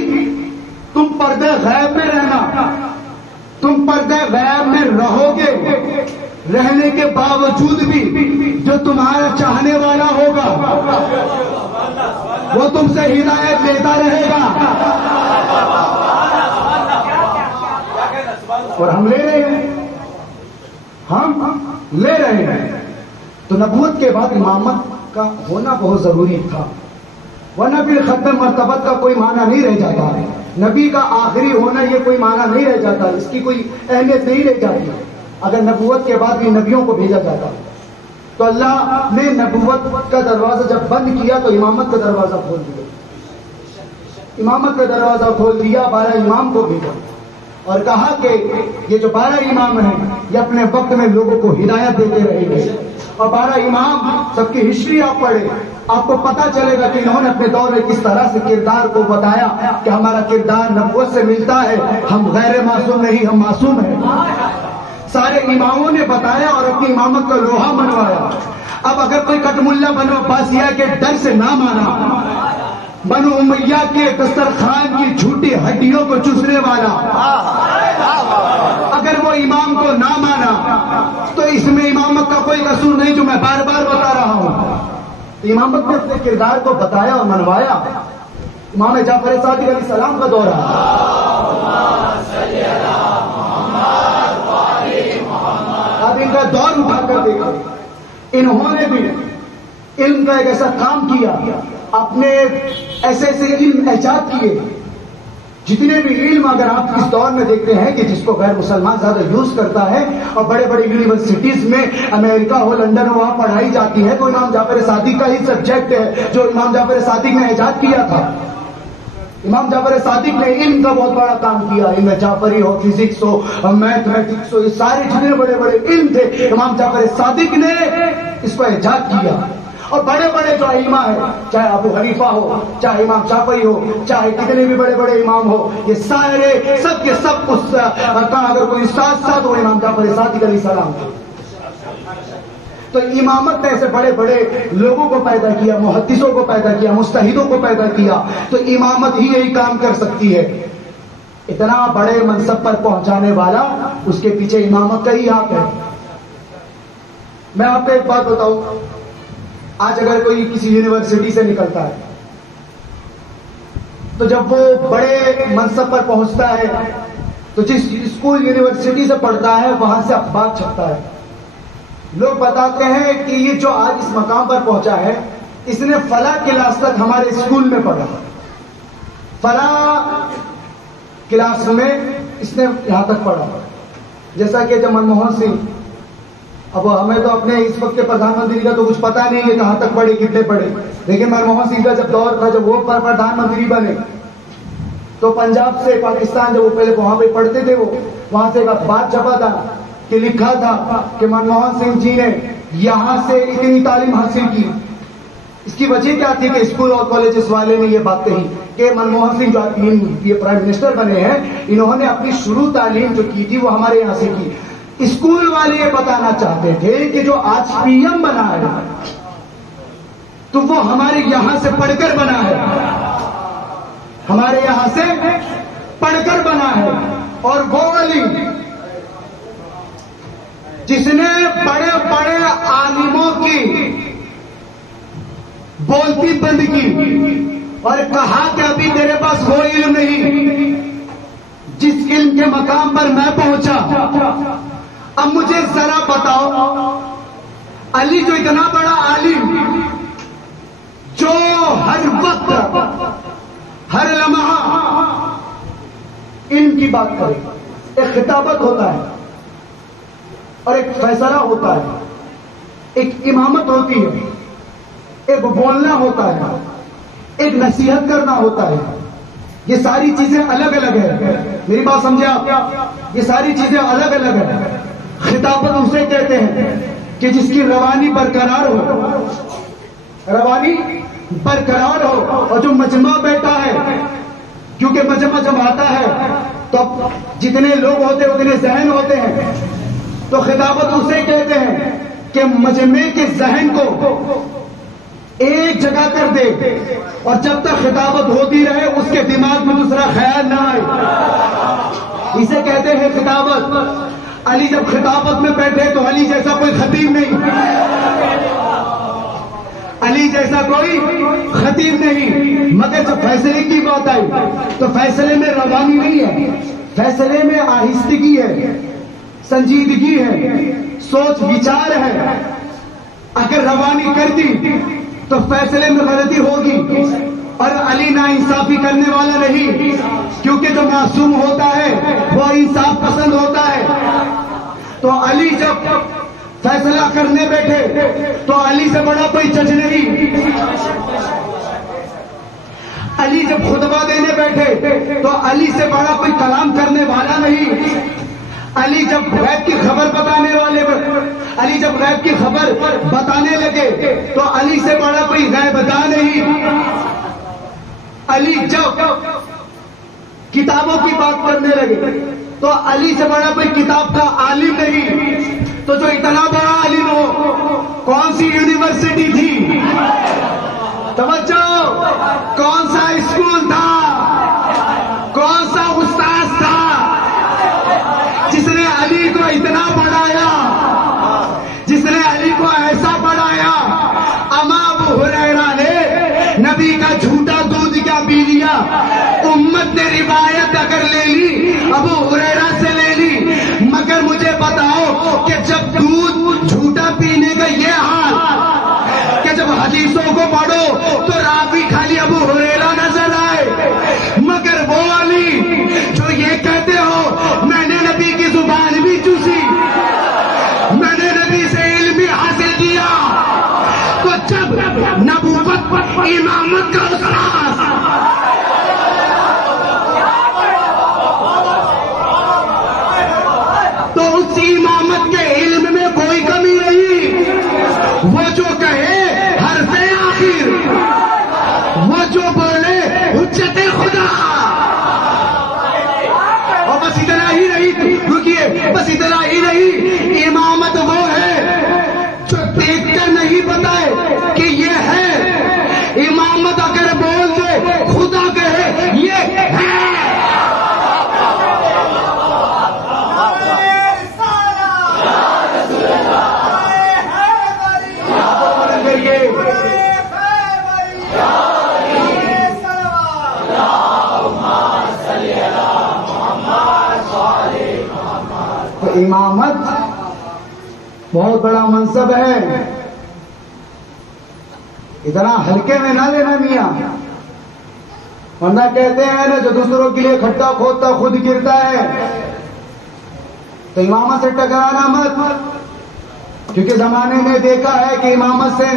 تم پردے غیب میں رہنا, تم پردے غیب میں رہو گے, رہنے کے باوجود بھی جو تمہارا چاہنے والا ہوگا وہ تم سے ہدایت لیتا رہے گا. اور ہم لے رہے ہیں, ہم لے رہے ہیں. تو نبوت کے بعد امامت کا ہونا بہت ضروری تھا, ورنہ پھر ختم مرتبت کا کوئی معنی نہیں رہ جاتا ہے. نبی کا آخری ہونا یہ کوئی معنی نہیں رہ جاتا, اس کی کوئی اہمیت نہیں رہ جاتی. اگر نبوت کے بعد بھی نبیوں کو بھیجا جاتا تو اللہ نے نبوت کا دروازہ جب بند کیا تو امامت کا دروازہ کھول دیا. امامت کا دروازہ کھول دیا, 12 امام کو بھیجا اور کہا کہ یہ جو 12 امام ہیں یہ اپنے وقت میں لوگوں کو ہدایت دیتے رہیں گے. اور 12 امام سب کی ہسٹری آپ پڑھیں, آپ کو پتا چلے گا کہ انہوں نے اپنے دور میں کس طرح سے کردار کو بتایا کہ ہمارا کردار نبوت سے ملتا ہے, ہم غیر معصوم نہیں, ہم معصوم ہیں. سارے اماموں نے بتایا اور اپنی امامت کا لوہا منوایا. اب اگر کوئی کٹ ملا بنو عباسیہ کے ڈر سے نہ مانا, بنو امیہ کے دسترخوان کی جھوٹی ہڈیوں کو چوسنے والا اگر وہ امام کو نہ مانا تو اس میں امامت کا کوئی قصور نہیں, جو میں بار بار بتا رہا ہوں. امامت نے اپنے کردار کو بتایا اور منوایا. امام جعفر صادق علیہ السلام کا دور ہے. اب ان کا دور اٹھا کر دیکھو, انہوں نے بھی علم کا ایک ایسا کام کیا, اپنے ایسے ایسے علم ایجاد کیے. جتنے بھی علم اگر آپ اس دور میں دیکھتے ہیں کہ جس کو غیر مسلمان زیادہ یوز کرتا ہے اور بڑے بڑے یونیورسٹیز میں امریکہ ہو, لنڈن ہو, وہاں پڑھائی جاتی ہے, تو امام جعفر صادق کا ہی سبجیکٹ ہے جو امام جعفر صادق نے ایجاد کیا تھا. امام جعفر صادق نے علم کا بہت بڑا کام کیا. علم جعفری ہو, فزکس ہو, میتھمیٹکس ہو, یہ سارے جتنے بڑے بڑے علم تھے امام جعفر صادق نے اس کو ایجاد کیا. اور بڑے بڑے جو علماء ہیں, چاہے ابو حنیفہ ہو, چاہے امام شافعی ہو, چاہے کتنے بھی بڑے بڑے امام ہو, یہ سارے سب کے سب اس کا اگر کوئی ساتھ وہ امام جعفر صادق علیہ السلام تھے. تو امامت نے ایسے بڑے بڑے لوگوں کو پیدا کیا, محدثوں کو پیدا کیا, مجتہدوں کو پیدا کیا. تو امامت ہی یہی کام کر سکتی ہے. اتنا بڑے منصب پر پہنچانے والا اس کے پیچھے امامت کا ہی ہاتھ ہے. میں آپ کو ایک بات بتاؤں, آج اگر کوئی کسی یونیورسٹی سے نکلتا ہے تو جب وہ بڑے منصب پر پہنچتا ہے تو جس اسکول یونیورسٹی سے پڑھتا ہے وہاں سے اخبار چھپتا ہے. لوگ بتاتے ہیں کہ یہ جو آج اس مقام پر پہنچا ہے اس نے فلاں کلاس تک ہمارے اسکول میں پڑھا, فلاں کلاس میں اس نے یہاں تک پڑھا. جیسا کہ جب منموہن سنگھ, اب ہمیں تو اپنے اس وقت کے پردھان منتری کا تو کچھ پتا نہیں ہے کہاں تک پڑھے, کتنے پڑھے, لیکن منموہن سنگھ کا جب دور تھا, جب وہ پردھان منتری بنے تو پنجاب سے پاکستان, جب وہ پہلے وہاں پہ پڑھتے تھے, وہ وہاں سے ایک اخبار چھپا تھا کہ لکھا تھا کہ منموہن سنگھ جی نے یہاں سے اتنی تعلیم حاصل کی. اس کی وجہ کیا تھی کہ اسکول اور کالجز والے نے یہ بات کہی کہ منموہن سنگھ جو یہ پرائم منسٹر بنے ہیں, انہوں نے اپنی شروع تعلیم جو کی تھی وہ ہمارے یہاں سے کی. اسکول والے یہ بتانا چاہتے تھے کہ جو آج پی ایم بنا ہے تو وہ ہمارے یہاں سے پڑھ کر بنا ہے, ہمارے یہاں سے پڑھ کر بنا ہے. اور وہ علی جس نے بڑے بڑے عالموں کی بولتی بند کی اور کہا کہ ابھی میرے پاس وہ علم نہیں جس علم کے مقام پر میں پہنچا. اب مجھے ذرا بتاؤ علی جو اتنا بڑا عالم جو ہر وقت ہر لمحہ علم کی بات کرے. ایک خطابت ہوتا ہے اور ایک فیصلہ ہوتا ہے, ایک امامت ہوتی ہے, ایک بولنا ہوتا ہے, ایک نصیحت کرنا ہوتا ہے. یہ ساری چیزیں الگ الگ ہیں. میری بات سمجھے آپ؟ یہ ساری چیزیں الگ الگ ہیں. خطابت اسے کہتے ہیں کہ جس کی روانی برقرار ہو, روانی برقرار ہو, اور جو مجمع بیٹھا ہے, کیونکہ مجمع جب آتا ہے تو جتنے لوگ ہوتے ہیں اتنے ذہن ہوتے ہیں, تو خطابت اسے کہتے ہیں کہ مجمع کے ذہن کو ایک جگہ کر دے, اور جب تک خطابت ہوتی رہے اس کے دماغ میں دوسرا خیال نہ آئے. اسے کہتے ہیں خطابت. علی جب خطابت میں بیٹھے تو علی جیسا کوئی خطیب نہیں, علی جیسا کوئی خطیب نہیں. مگر جب فیصلے کی بات آئی تو فیصلے میں روانی نہیں ہے, فیصلے میں آہستگی ہے, سنجیدگی ہے, سوچ وچار ہے. اگر روانی کرتی تو فیصلے میں غلطی ہوگی, اور علی نا انصافی کرنے والا نہیں, کیونکہ جو معصوم ہوتا ہے وہ انصاف پسند ہوتا ہے. تو علی جب فیصلہ کرنے بیٹھے تو علی سے بڑا کوئی جج نہیں. علی جب خطبہ دینے بیٹھے تو علی سے بڑا کوئی کلام کرنے والا نہیں. علی جب غیب کی خبر بتانے والے, علی جب غیب کی خبر بتانے لگے تو علی سے بڑا کوئی غیب داں نہیں. علی جب کتابوں کی بات کرنے لگے تو علی سے بڑا کوئی کتاب کا عالم نہیں. تو جو اتنا بڑا عالم ہو, کون سی یونیورسٹی تھی, توجہ, کون سا اسکول تھا, کون سا استاد تھا جس نے علی کو اتنا پڑھایا, جس نے علی کو ایسا پڑھایا. اما ابو ہریرہ نے نبی کا جھوٹا دودھ کیا پی لیا. امت نے روایت اگر لے لی ابو ہریرہ سے لے لی, مگر مجھے بتاؤ کہ جب دودھ جھوٹا پینے کا یہ حال کہ جب حدیثوں کو پڑھو تو راوی خالی ابو ہریرہ نظر آئے, مگر وہ علی جو یہ کہتے ہو میں نے نبی کی زبان بھی چوسی, میں نے نبی سے علم بھی حاصل کیا, تو جب نبوت امامت کا احساس تو اس امامت کے علم میں کوئی کمی نہیں. وہ جو کہے حرف آخر, وہ جو بولے حجت خدا. اور بس اتنا ہی نہیں, رکیے, بس اتنا ہی نہیں, امامت وہ ہے جو دیکھ کر نہیں بتائے کہ یہ ہے. امامت اگر بول دے خدا کہے یہ ہے. امامت بہت بڑا منصب ہے, اتنا ہلکے میں نہ لینا میاں, ورنہ کہتے ہیں نا جو دوسروں کے لیے کھڈا کھودتا خود گرتا ہے. تو امامت سے ٹکرانا مت, کیونکہ زمانے میں دیکھا ہے کہ امامت سے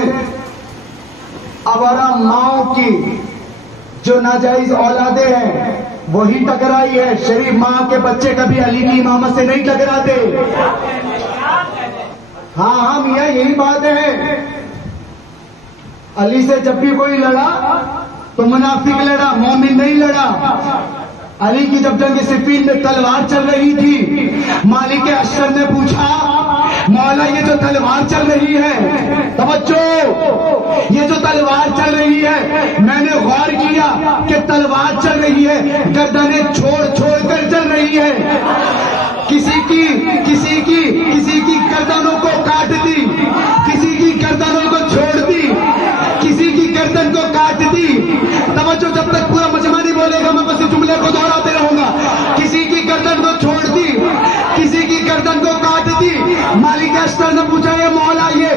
ابرا ماؤں کی جو ناجائز اولادیں ہیں وہی ٹکرائی ہے. شریف ماں کے بچے کبھی علی کی امامت سے نہیں ٹکراتے. ہاں ہاں میاں یہی بات ہے. علی سے جب بھی کوئی لڑا تو منافق لڑا, مومن نہیں لڑا. علی کی جب جنگ صفین میں تلوار چل رہی تھی, مالک اشتر نے پوچھا مولا یہ جو تلوار چل رہی ہے, توجہ, یہ جو تلوار چل رہی ہے, میں نے غور کیا کہ تلوار چل رہی ہے گردنیں چھوڑ چھوڑ کر چل رہی ہے. کسی کی گردنوں کو کاٹ دی, کسی کی گردنوں کو چھوڑ دی, کسی کی گردن کو کاٹ دی. توجہ, جب تک پورا مجمع نہیں بولے گا میں بس اس جملے کو دوہراتے رہوں گا. کسی کی گردن کو چھوڑ دی, کسی کی گردن کو کاٹ دی. مالک اشتر نے پوچھا یہ مولا یہ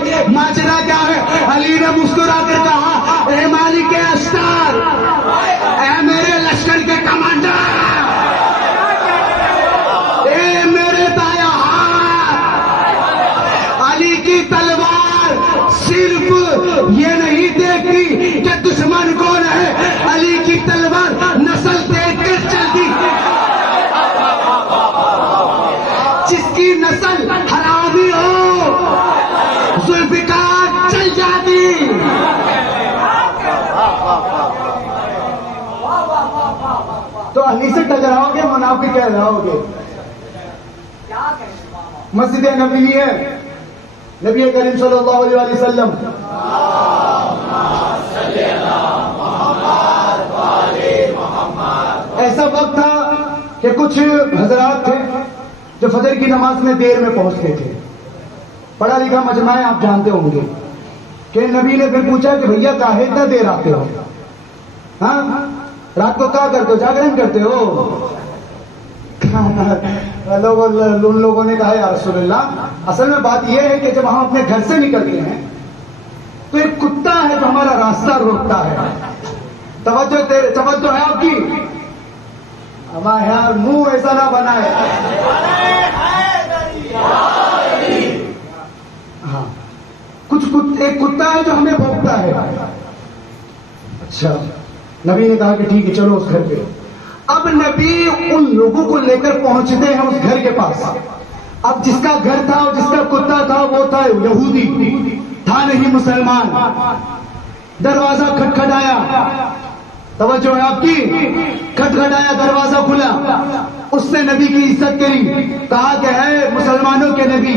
صرف یہ نہیں دیکھتی کہ دشمن کون ہے، علی کی تلوار نسل دیکھ کر چلتی، جس کی نسل حرامی ہو ذوالفقار چل جاتی۔ تو علی سے ٹکراؤ گے، منافق کہلاؤ گے۔ مسجد نبوی ہے، نبی کریم صلی اللہ علیہ وسلم ایسا وقت تھا کہ کچھ حضرات تھے جو فجر کی نماز میں دیر میں پہنچتے تھے، پڑھا لکھا مجمع ہے، آپ جانتے ہوں گے، کہ نبی نے پھر پوچھا کہ بھیا کاہے اتنا دیر آتے ہو، ہاں رات کو کیا کرتے ہو، جاگرن کرتے ہو؟ ان لوگوں نے کہا یا رسول اللہ، اصل میں بات یہ ہے کہ جب ہم اپنے گھر سے نکلتے ہیں تو ایک کتا ہے جو ہمارا راستہ روکتا ہے۔ توجہ ہے آپ کی؟ ہمارا یار منہ ایسا نہ بنائے۔ ہاں ایک کتا ہے جو ہمیں بھونکتا ہے۔ اچھا، نبی نے کہا کہ ٹھیک ہے چلو اس گھر پہ۔ اب نبی ان لوگوں کو لے کر پہنچتے ہیں اس گھر کے پاس۔ اب جس کا گھر تھا اور جس کا کتا تھا وہ تھا یہودی، تھا نہیں مسلمان۔ دروازہ کھٹکھٹایا، توجہ ہے آپ کی، کھٹکھٹایا، دروازہ کھلا، اس نے نبی کی عزت کری، کہا کہ اے مسلمانوں کے نبی،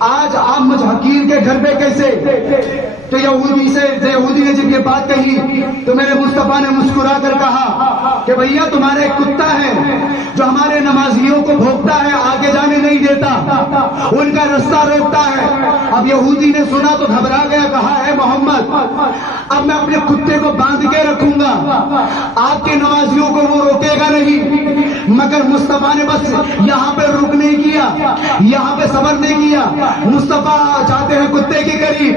آج آپ مجھ حقیر کے گھر پہ کیسے؟ تو یہودی نے جب یہ بات کہی تو میرے مصطفیٰ نے مسکرا کر کہا کہ بھیا تمہارا ایک کتا ہے جو ہمارے نمازیوں کو بھونکتا ہے، آگے جانے نہیں دیتا، ان کا رستہ روکتا ہے۔ اب یہودی نے سنا تو گھبرا گیا، کہا ہے محمد اب میں اپنے کتے کو باندھ کے رکھوں گا، آپ کے نمازیوں کو وہ روکے گا نہیں۔ مگر مصطفیٰ نے بس یہاں پہ رک نہیں کیا، یہاں پہ صبر نہیں کیا۔ مصطفیٰ جاتے ہیں کتے کے قریب،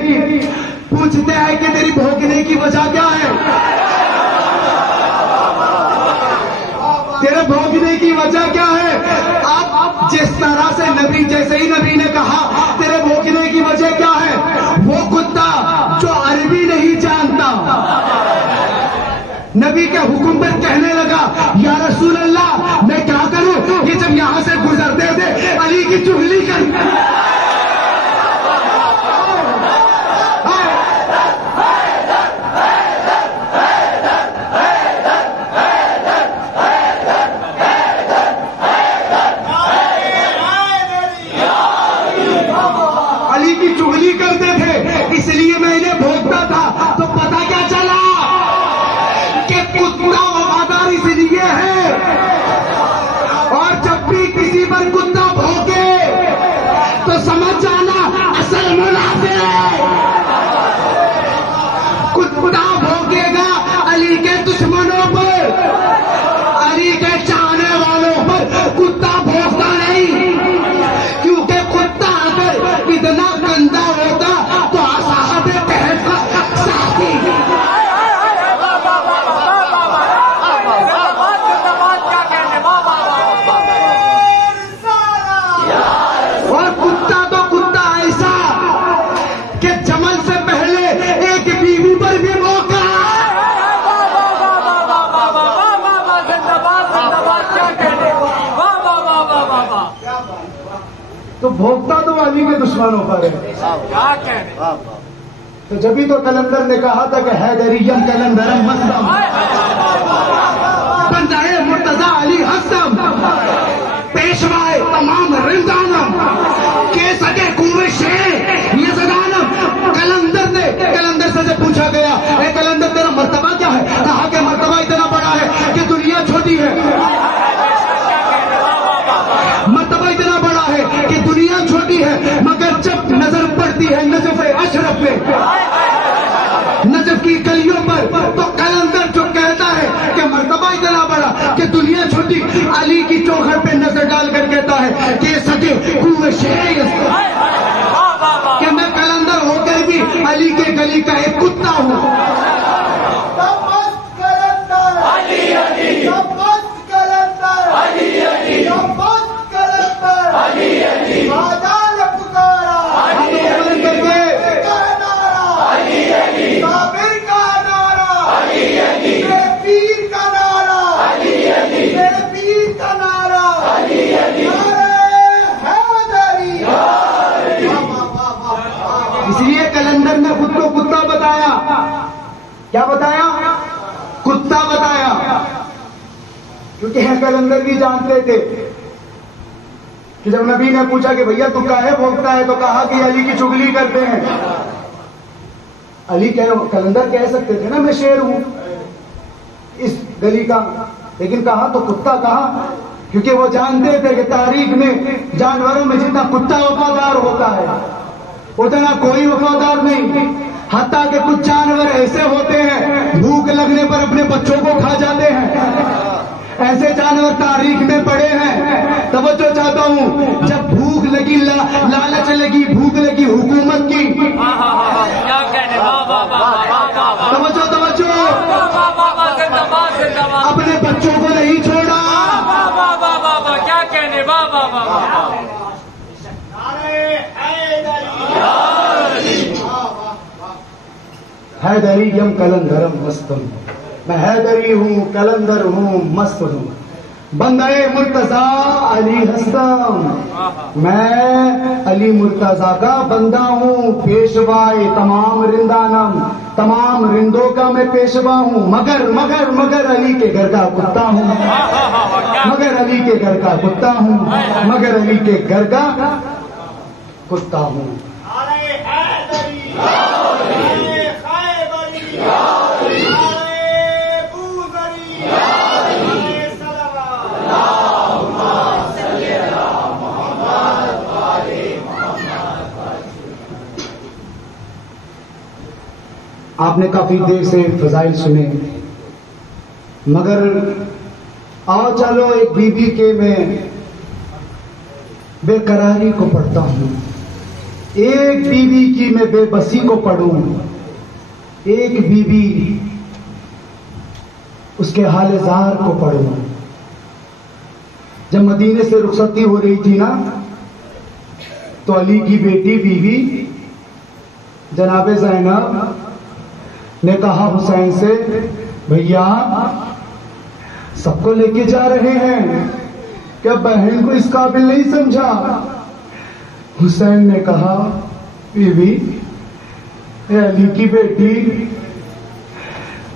پوچھتے ہیں کہ تیری بھونکنے کی وجہ کیا ہے؟ تیرے بھونکنے کی وجہ کیا ہے؟ اب جس طرح سے نبی، جیسے ہی نبی نے کہا تیرے بھونکنے کی وجہ کیا ہے، وہ کتا جو عربی نہیں جانتا نبی کے حکم پر کہنے لگا یا رسول اللہ میں کیا کروں؟ یہ جب یہاں سے گزرتے تھے علی کی چغلی کر تو بھوکتا تو علی کے دشمنوں پر ہے۔ تو جبھی تو کلندر نے کہا تھا کہ حیدریم کلندرم مسلم بن جائے مرتضی علی حسم، پیشوائے تمام رمضانم کے سکے کنویں شیر یزدانم۔ کلندر سے جب پوچھا گیا اے کلندر تیرا مرتبہ کیا ہے، کہا کہ مرتبہ اتنا بڑا ہے کہ دنیا چھوٹی ہے، مرتبہ اتنا بڑا ہے کہ دنیا چھوٹی ہے، مگر جب نظر پڑتی ہے نجف اشرف پہ، نجف کی گلیوں پر، تو کلندر جو کہتا ہے کہ مرتبہ اتنا بڑا کہ دنیا چھوٹی، علی کی چوکھٹ پہ نظر ڈال کر کہتا ہے کہ سچے کنویں شیر، کہ میں کلندر ہو کر بھی علی کے گلی کا ایک کتا ہوں۔ کیا بتایا؟ کتا بتایا، کیونکہ کلندر بھی جانتے تھے کہ جب نبی نے پوچھا کہ بھیا تو کاہے بھونکتا ہے، تو کہا کہ علی کی چگلی کرتے ہیں. علی کلندر کہہ سکتے تھے نا میں شیر ہوں اس گلی کا، لیکن کہا تو کتا کہا، کیونکہ وہ جانتے تھے کہ تاریخ میں جانوروں میں جتنا کتا وفادار ہوتا ہے اتنا کوئی وفادار نہیں. حتیٰ کہ کچھ جانور ایسے ہوتے ہیں بھوک لگنے پر اپنے بچوں کو کھا جاتے ہیں. ایسے جانور تاریخ میں پڑے ہیں. توجہ چاہتا ہوں، جب بھوک لگی، لالچ لگی، بھوک لگی حکومت کی، توجہ توجہ، اپنے بچوں کو نہیں چھوڑا. کیا کہنے حیدری یم کلندرم مستم، میں حیدری ہوں، کلندر ہوں، مست ہوں. بندہ مرتضیٰ علی ہستم، میں علی مرتضیٰ کا بندہ ہوں. پیشوائے تمام رندانم، تمام رندوں کا میں پیشوا ہوں. مگر مگر مگر علی کے گھر کا کتا ہوں، مگر علی کے گھر کا کتا ہوں، مگر علی کے گھر کا کتا ہوں. آپ نے کافی دیر سے فضائل سنے، مگر آؤ چلو ایک بی بی کے میں بے قراری کو پڑھتا ہوں، ایک بی بی کی میں بے بسی کو پڑھوں. ایک بی بی اس کے حال زار کو پڑھوں. جب مدینے سے رخصتی ہو رہی تھی نا، تو علی کی بیٹی بی بی جناب زینب نے کہا حسین سے، بھیا سب کو لے کے جا رہے ہیں، کیا بہن کو اس قابل نہیں سمجھا؟ حسین نے کہا، بی بی اے علی کی بیٹی،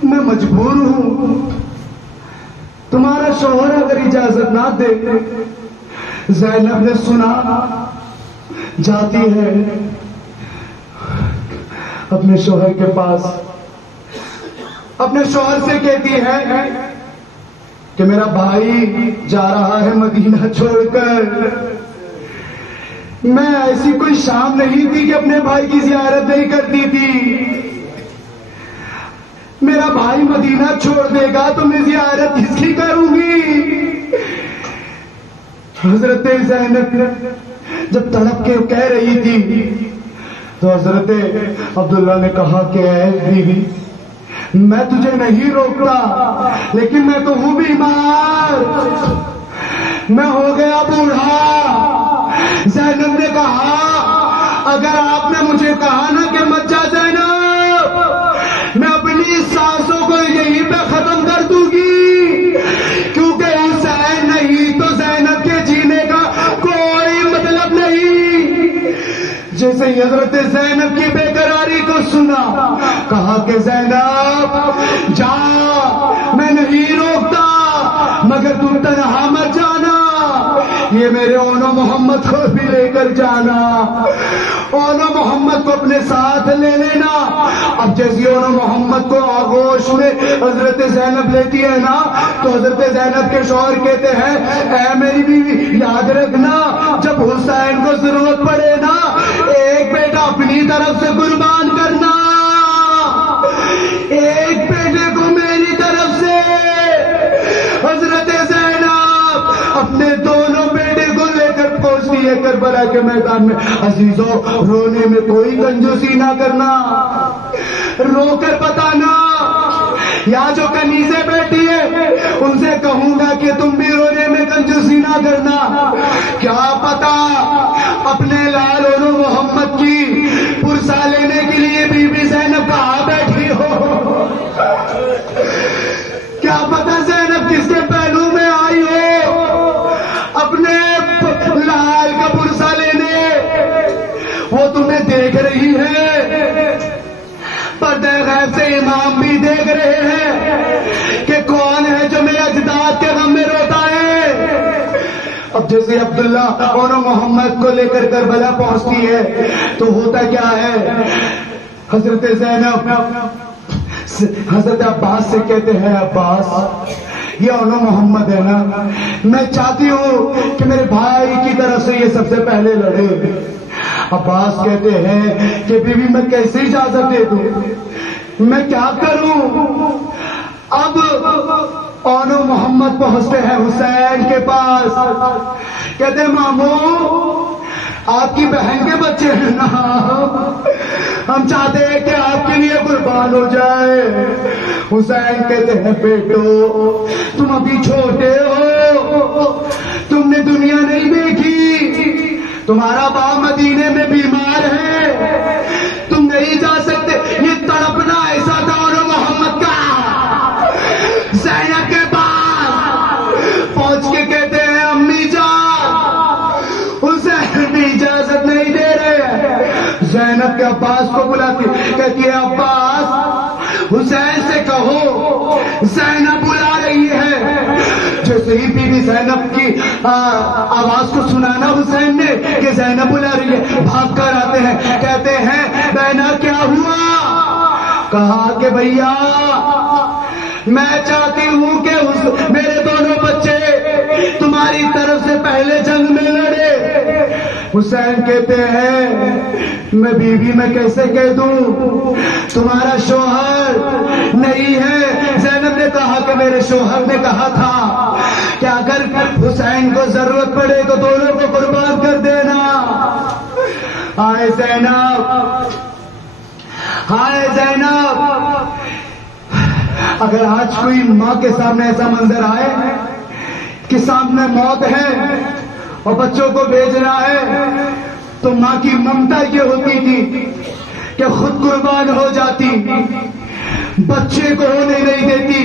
میں مجبور ہوں. تمہارا شوہر اگر اجازت نہ دے. زینب نے سنا، جاتی ہے اپنے شوہر کے پاس، اپنے شوہر سے کہتی ہے کہ میرا بھائی جا رہا ہے مدینہ چھوڑ کر. میں ایسی کوئی شام نہیں تھی کہ اپنے بھائی کی زیارت نہیں کرتی تھی. میرا بھائی مدینہ چھوڑ دے گا تو میں زیارت کس کی کروں گی؟ حضرت زینب جب تڑپ کے کہہ رہی تھی تو حضرت عبداللہ نے کہا کہ اے بیوی، میں تجھے نہیں روکتا، لیکن میں تو ہوں بیمار، میں ہو گیا بوڑھا. زینب نے کہا، اگر آپ نے مجھے کہا نا کہ مت جا زینب، میں اپنی سانسوں کو یہیں پہ ختم کر دوں گی، کیونکہ حسین نہیں تو زینب کے جینے کا کوئی مطلب نہیں. جیسے ہی حضرت زینب کی بے قراری کو سنا، کہا کہ زینب جا، میں نہیں روکتا، مگر تم تنہا مت جانا، یہ میرے اونو محمد کو بھی لے کر جانا، اونو محمد کو اپنے ساتھ لے لینا. اب جیسے اونو محمد کو آغوش میں حضرت زینب لیتی ہے نا، تو حضرت زینب کے شوہر کہتے ہیں، اے میری بیوی یاد رکھنا، جب حسین کو ضرورت پڑے نا، ایک بیٹا اپنی طرف سے قربان کرنا، ایک بیٹے کو میری طرف سے. حضرت زینب اپنے دونوں بیٹے کو لے کر پہنچتی ہے کربلا کے میدان میں. عزیزوں، رونے میں کوئی کنجوسی نہ کرنا، رو کر بتانا. یا جو کنیزیں بیٹھی ہے ان سے کہوں گا کہ تم بھی رونے میں کنجوسی نہ کرنا. کیا پتا اپنے لال اونو محمد کی پرسا لینے کے لیے بی بی زینب کہاں بیٹھی ہو، کیا پتا زینب کس کے پہلو میں آئی ہو اپنے لال کا پرسا لینے. وہ تمہیں دیکھ رہی ہے، پردہ غیب ایسے امام بھی دیکھ رہے ہیں کہ کون ہے جو میرے اجداد کے غم میں روتا ہے. اب جیسے عبداللہ اور محمد کو لے کر کربلا پہنچتی ہے تو ہوتا کیا ہے؟ حضرت زینب حضرت عباس سے کہتے ہیں عباس یہ اونو محمد ہے نا، میں چاہتی ہوں کہ میرے بھائی کی طرف سے یہ سب سے پہلے لڑے. عباس کہتے ہیں کہ بیوی میں کیسے اجازت دے دوں، میں کیا کروں؟ اب اونو محمد پہنچتے ہیں حسین کے پاس، کہتے ہیں ماموں آپ کی بہن کے بچے ہیں نا، ہم چاہتے ہیں کہ آپ کے لیے قربان ہو جائے. حسین کہتے ہیں بیٹو تم ابھی چھوٹے ہو، تم نے دنیا نہیں دیکھی، تمہارا باپ مدینے میں بیمار ہے، تم نہیں جا سکتے. یہ تڑپنا ایسا تھا اور محمد کا زینب کے پاس پہنچ کے کہتے ہیں امی جان حسین بھی اجازت نہیں دے رہے. زینب کے عباس کو بلاتی کہتی ہے عباس حسین سے کہو زینب بلا رہی ہے. جیسے ہی بی بی زینب کی آواز کو سنانا حسین نے کہ زینب بلا رہی ہے، بھاگ کر آتے ہیں، کہتے ہیں بہنا کیا ہوا؟ کہا کہ بھیا میں چاہتی ہوں کہ میرے دونوں بچے تمہاری طرف سے پہلے جنگ میں لڑے. حسین کہتے ہیں میں بیوی میں کیسے کہہ دوں، تمہارا شوہر نہیں ہے. زینب نے کہا کہ میرے شوہر نے کہا تھا کہ اگر حسین کو ضرورت پڑے تو دونوں کو قربان کر دینا. ہائے زینب، ہائے زینب، اگر آج کوئی ماں کے سامنے ایسا منظر آئے کہ سامنے موت ہے اور بچوں کو بھیجنا ہے تو ماں کی ممتا یہ ہوتی تھی کہ خود قربان ہو جاتی، بچے کو ہونے نہیں دیتی،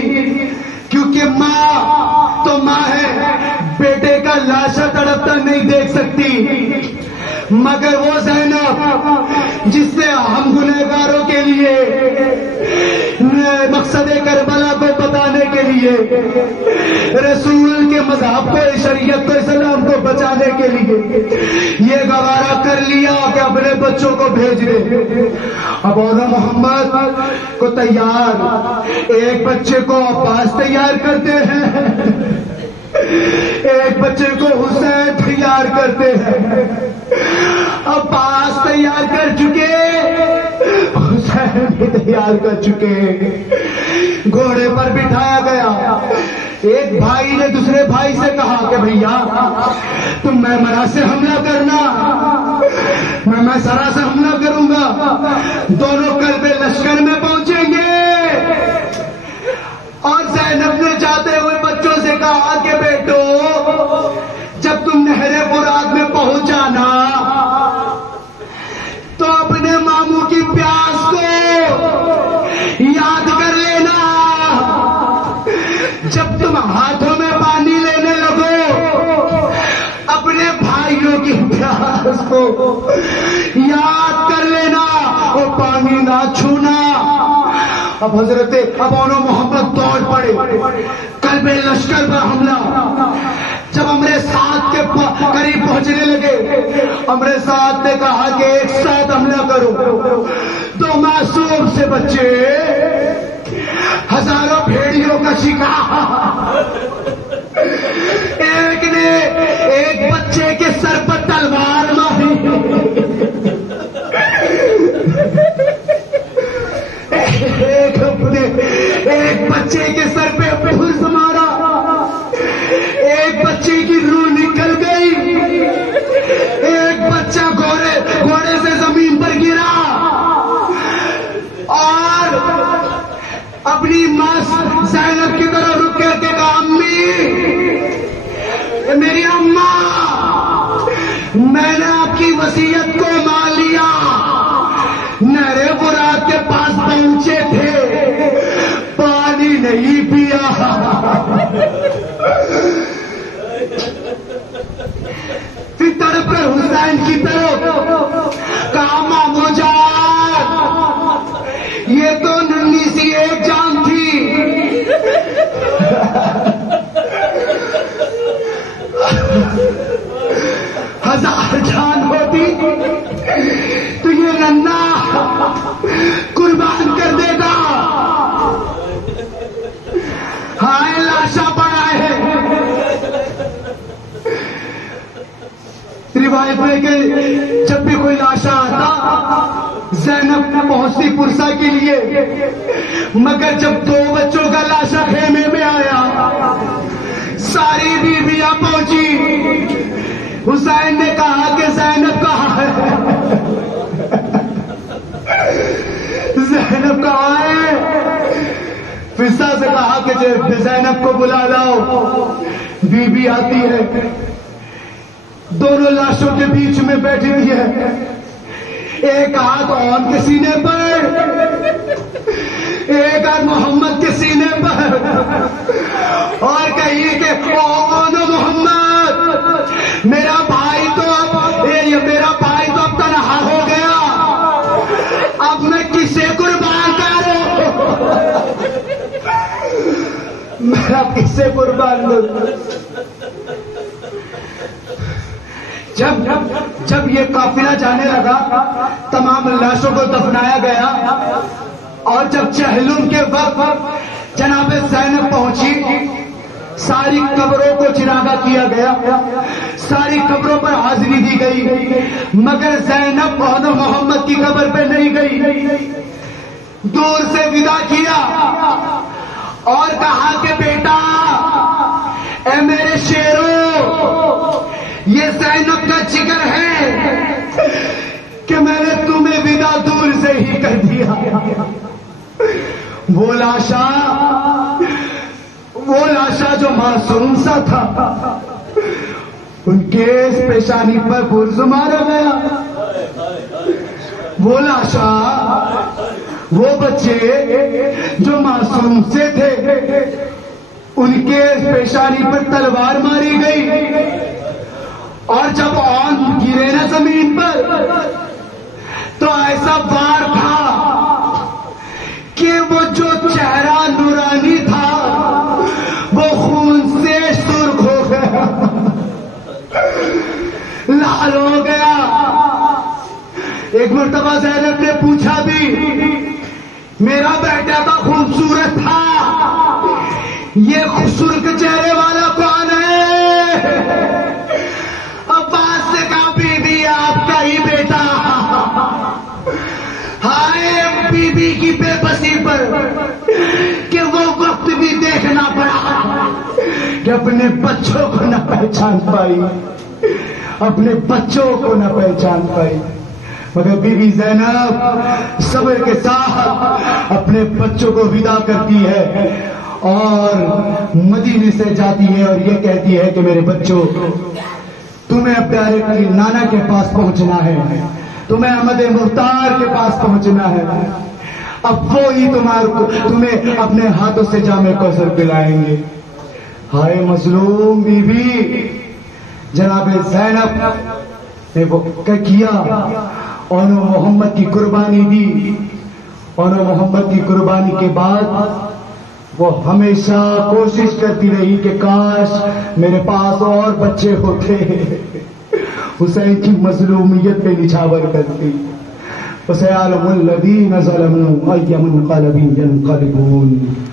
کیونکہ ماں تو ماں ہے، بیٹے کا لاشا تڑپتا نہیں دیکھ سکتی. مگر وہ زینب جس سے ہم گنہگاروں کے لیے مقصد کربلا کو بتانے کے لیے، رسول کے مذہب کو، شریعت کو، اسلام کو بچانے کے لیے یہ گوارا کر لیا کہ اپنے بچوں کو بھیج دے. اب اونو محمد کو تیار، ایک بچے کو عباس تیار کرتے ہیں، ایک بچے کو حسین تیار کرتے ہیں. عباس تیار کر چکے، حسین بھی تیار کر چکے. گھوڑے پر بٹھایا گیا. ایک بھائی نے دوسرے بھائی سے کہا کہ بھیا تم میمنہ سے حملہ کرنا، میں سرا سے حملہ کروں گا. دونوں کل پہ لشکر میں پہنچیں گے. اور زینب نے جاتے ہوئے بچوں سے کہا کہ بیٹو جب تم نہر فرات میں پہنچانا تو اپنے ماموں کی پیاس کو یاد کر لینا. جب تم ہاتھوں میں پانی لینے لگو اپنے بھائیوں کی پیاس کو یاد کر لینا اور پانی نہ چھونا. اب حضرت اونو محمد دوڑ پڑے، قلب لشکر پر حملہ. جب امر سعد کے قریب پہنچنے لگے، امر سعد نے کہا کہ ایک ساتھ حملہ کرو. دو معصوم سے بچے، ہزاروں بھیڑیوں کا شکار. ایک نے ایک بچے کے سر پر تلوار ماری، ایک بچے کے سر پہ پھوس مارا، ایک بچے کی روح نکل گئی، ایک بچہ گھوڑے سے زمین پر گرا اور اپنی ماں زینب کی طرف رک کر کے کہا امی، میری اماں، میں نے آپ کی وصیت کو مان لیا. نہر فرات کے پاس پہنچے تھے، پانی نہیں پیا. پھر تڑپ کر حسین کی طرف کہا مامو جان یہ تو ننھی سی ایک جان تھی، ہزار جان ہوتی تو یہ ننھا قربان کر دیتا۔ ہائے لاشا پڑا ہے۔ روایت میں کہ جب بھی کوئی لاشا آتا زینب پہنچتی پرسا کے لیے، مگر جب 2 بچوں کا لاشا خیمے میں آیا ساری بیویاں پہنچی۔ حسین نے کہا کہ زینب کہاں ہے؟ زینب کہاں ہے؟ فضا سے کہا کہ زینب کو بلا لاؤ۔ بی بی آتی ہے، دونوں لاشوں کے بیچ میں بیٹھی ہوئی ہے، ایک ہاتھ اون کے سینے پر، ایک ہاتھ محمد کے سینے پر، اور کہیے کہ اون محمد، میرا بھائی تو اب تنہا ہو گیا، اب میں کسے قربان کروں؟ میں اب کسے قربان کروں؟ جب یہ قافلہ جانے لگا تمام لاشوں کو دفنایا گیا، اور جب چہلم کے وقت جناب زینب پہنچی، ساری قبروں کو چراغا کیا گیا، ساری قبروں پر حاضری دی گئی، مگر زینب اور محمد کی قبر پہ نہیں گئی۔ دور سے ودا کیا اور کہا کہ بیٹا، اے میرے شیرو، یہ زینب کا جگر ہے کہ میں نے تمہیں ودا دور سے ہی کر دیا۔ وہ لاشا جو معصوم سا تھا، ان کے پیشانی پر برز مارا گیا۔ وہ لاشا، وہ بچے جو معصوم سے تھے، ان کے پیشانی پر تلوار ماری گئی، اور جب آن گرے نا زمین پر تو ایسا وار تھا کہ وہ جو چہرہ نورانی تھا وہ خون سے سرخ ہو گیا، لال ہو گیا۔ ایک مرتبہ زینب نے پوچھا بھی، میرا بیٹا تو خوبصورت تھا، یہ سرخ چہرے والا کون ہے؟ عباس نے کہا بی بی آپ کا ہی بیٹا۔ ہائے بی بی کی بے بسی پر کہ وہ وقت بھی دیکھنا پڑا کہ اپنے بچوں کو نہ پہچان پائی، اپنے بچوں کو نہ پہچان پائی، مگر بی بی زینب صبر کے ساتھ اپنے بچوں کو ودا کرتی ہے اور مدینے سے جاتی ہے اور یہ کہتی ہے کہ میرے بچوں، تمہیں اب ڈائریکٹلی نانا کے پاس پہنچنا ہے، تمہیں احمد مختار کے پاس پہنچنا ہے، اب وہی تمہیں اپنے ہاتھوں سے جامع کوثر پلائیں گے۔ ہائے مظلوم بی بی، جناب زینب نے وہ کیا اور محمد کی قربانی دی، اور محمد کی قربانی کے بعد وہ ہمیشہ کوشش کرتی رہی کہ کاش میرے پاس اور بچے ہوتے، حسین کی مظلومیت پہ نچھاور کرتی۔ وَسَيَعْلَمُ الَّذِينَ ظَلَمُوا أَيَّ مُنقَلَبٍ يَنقَلِبُونَ۔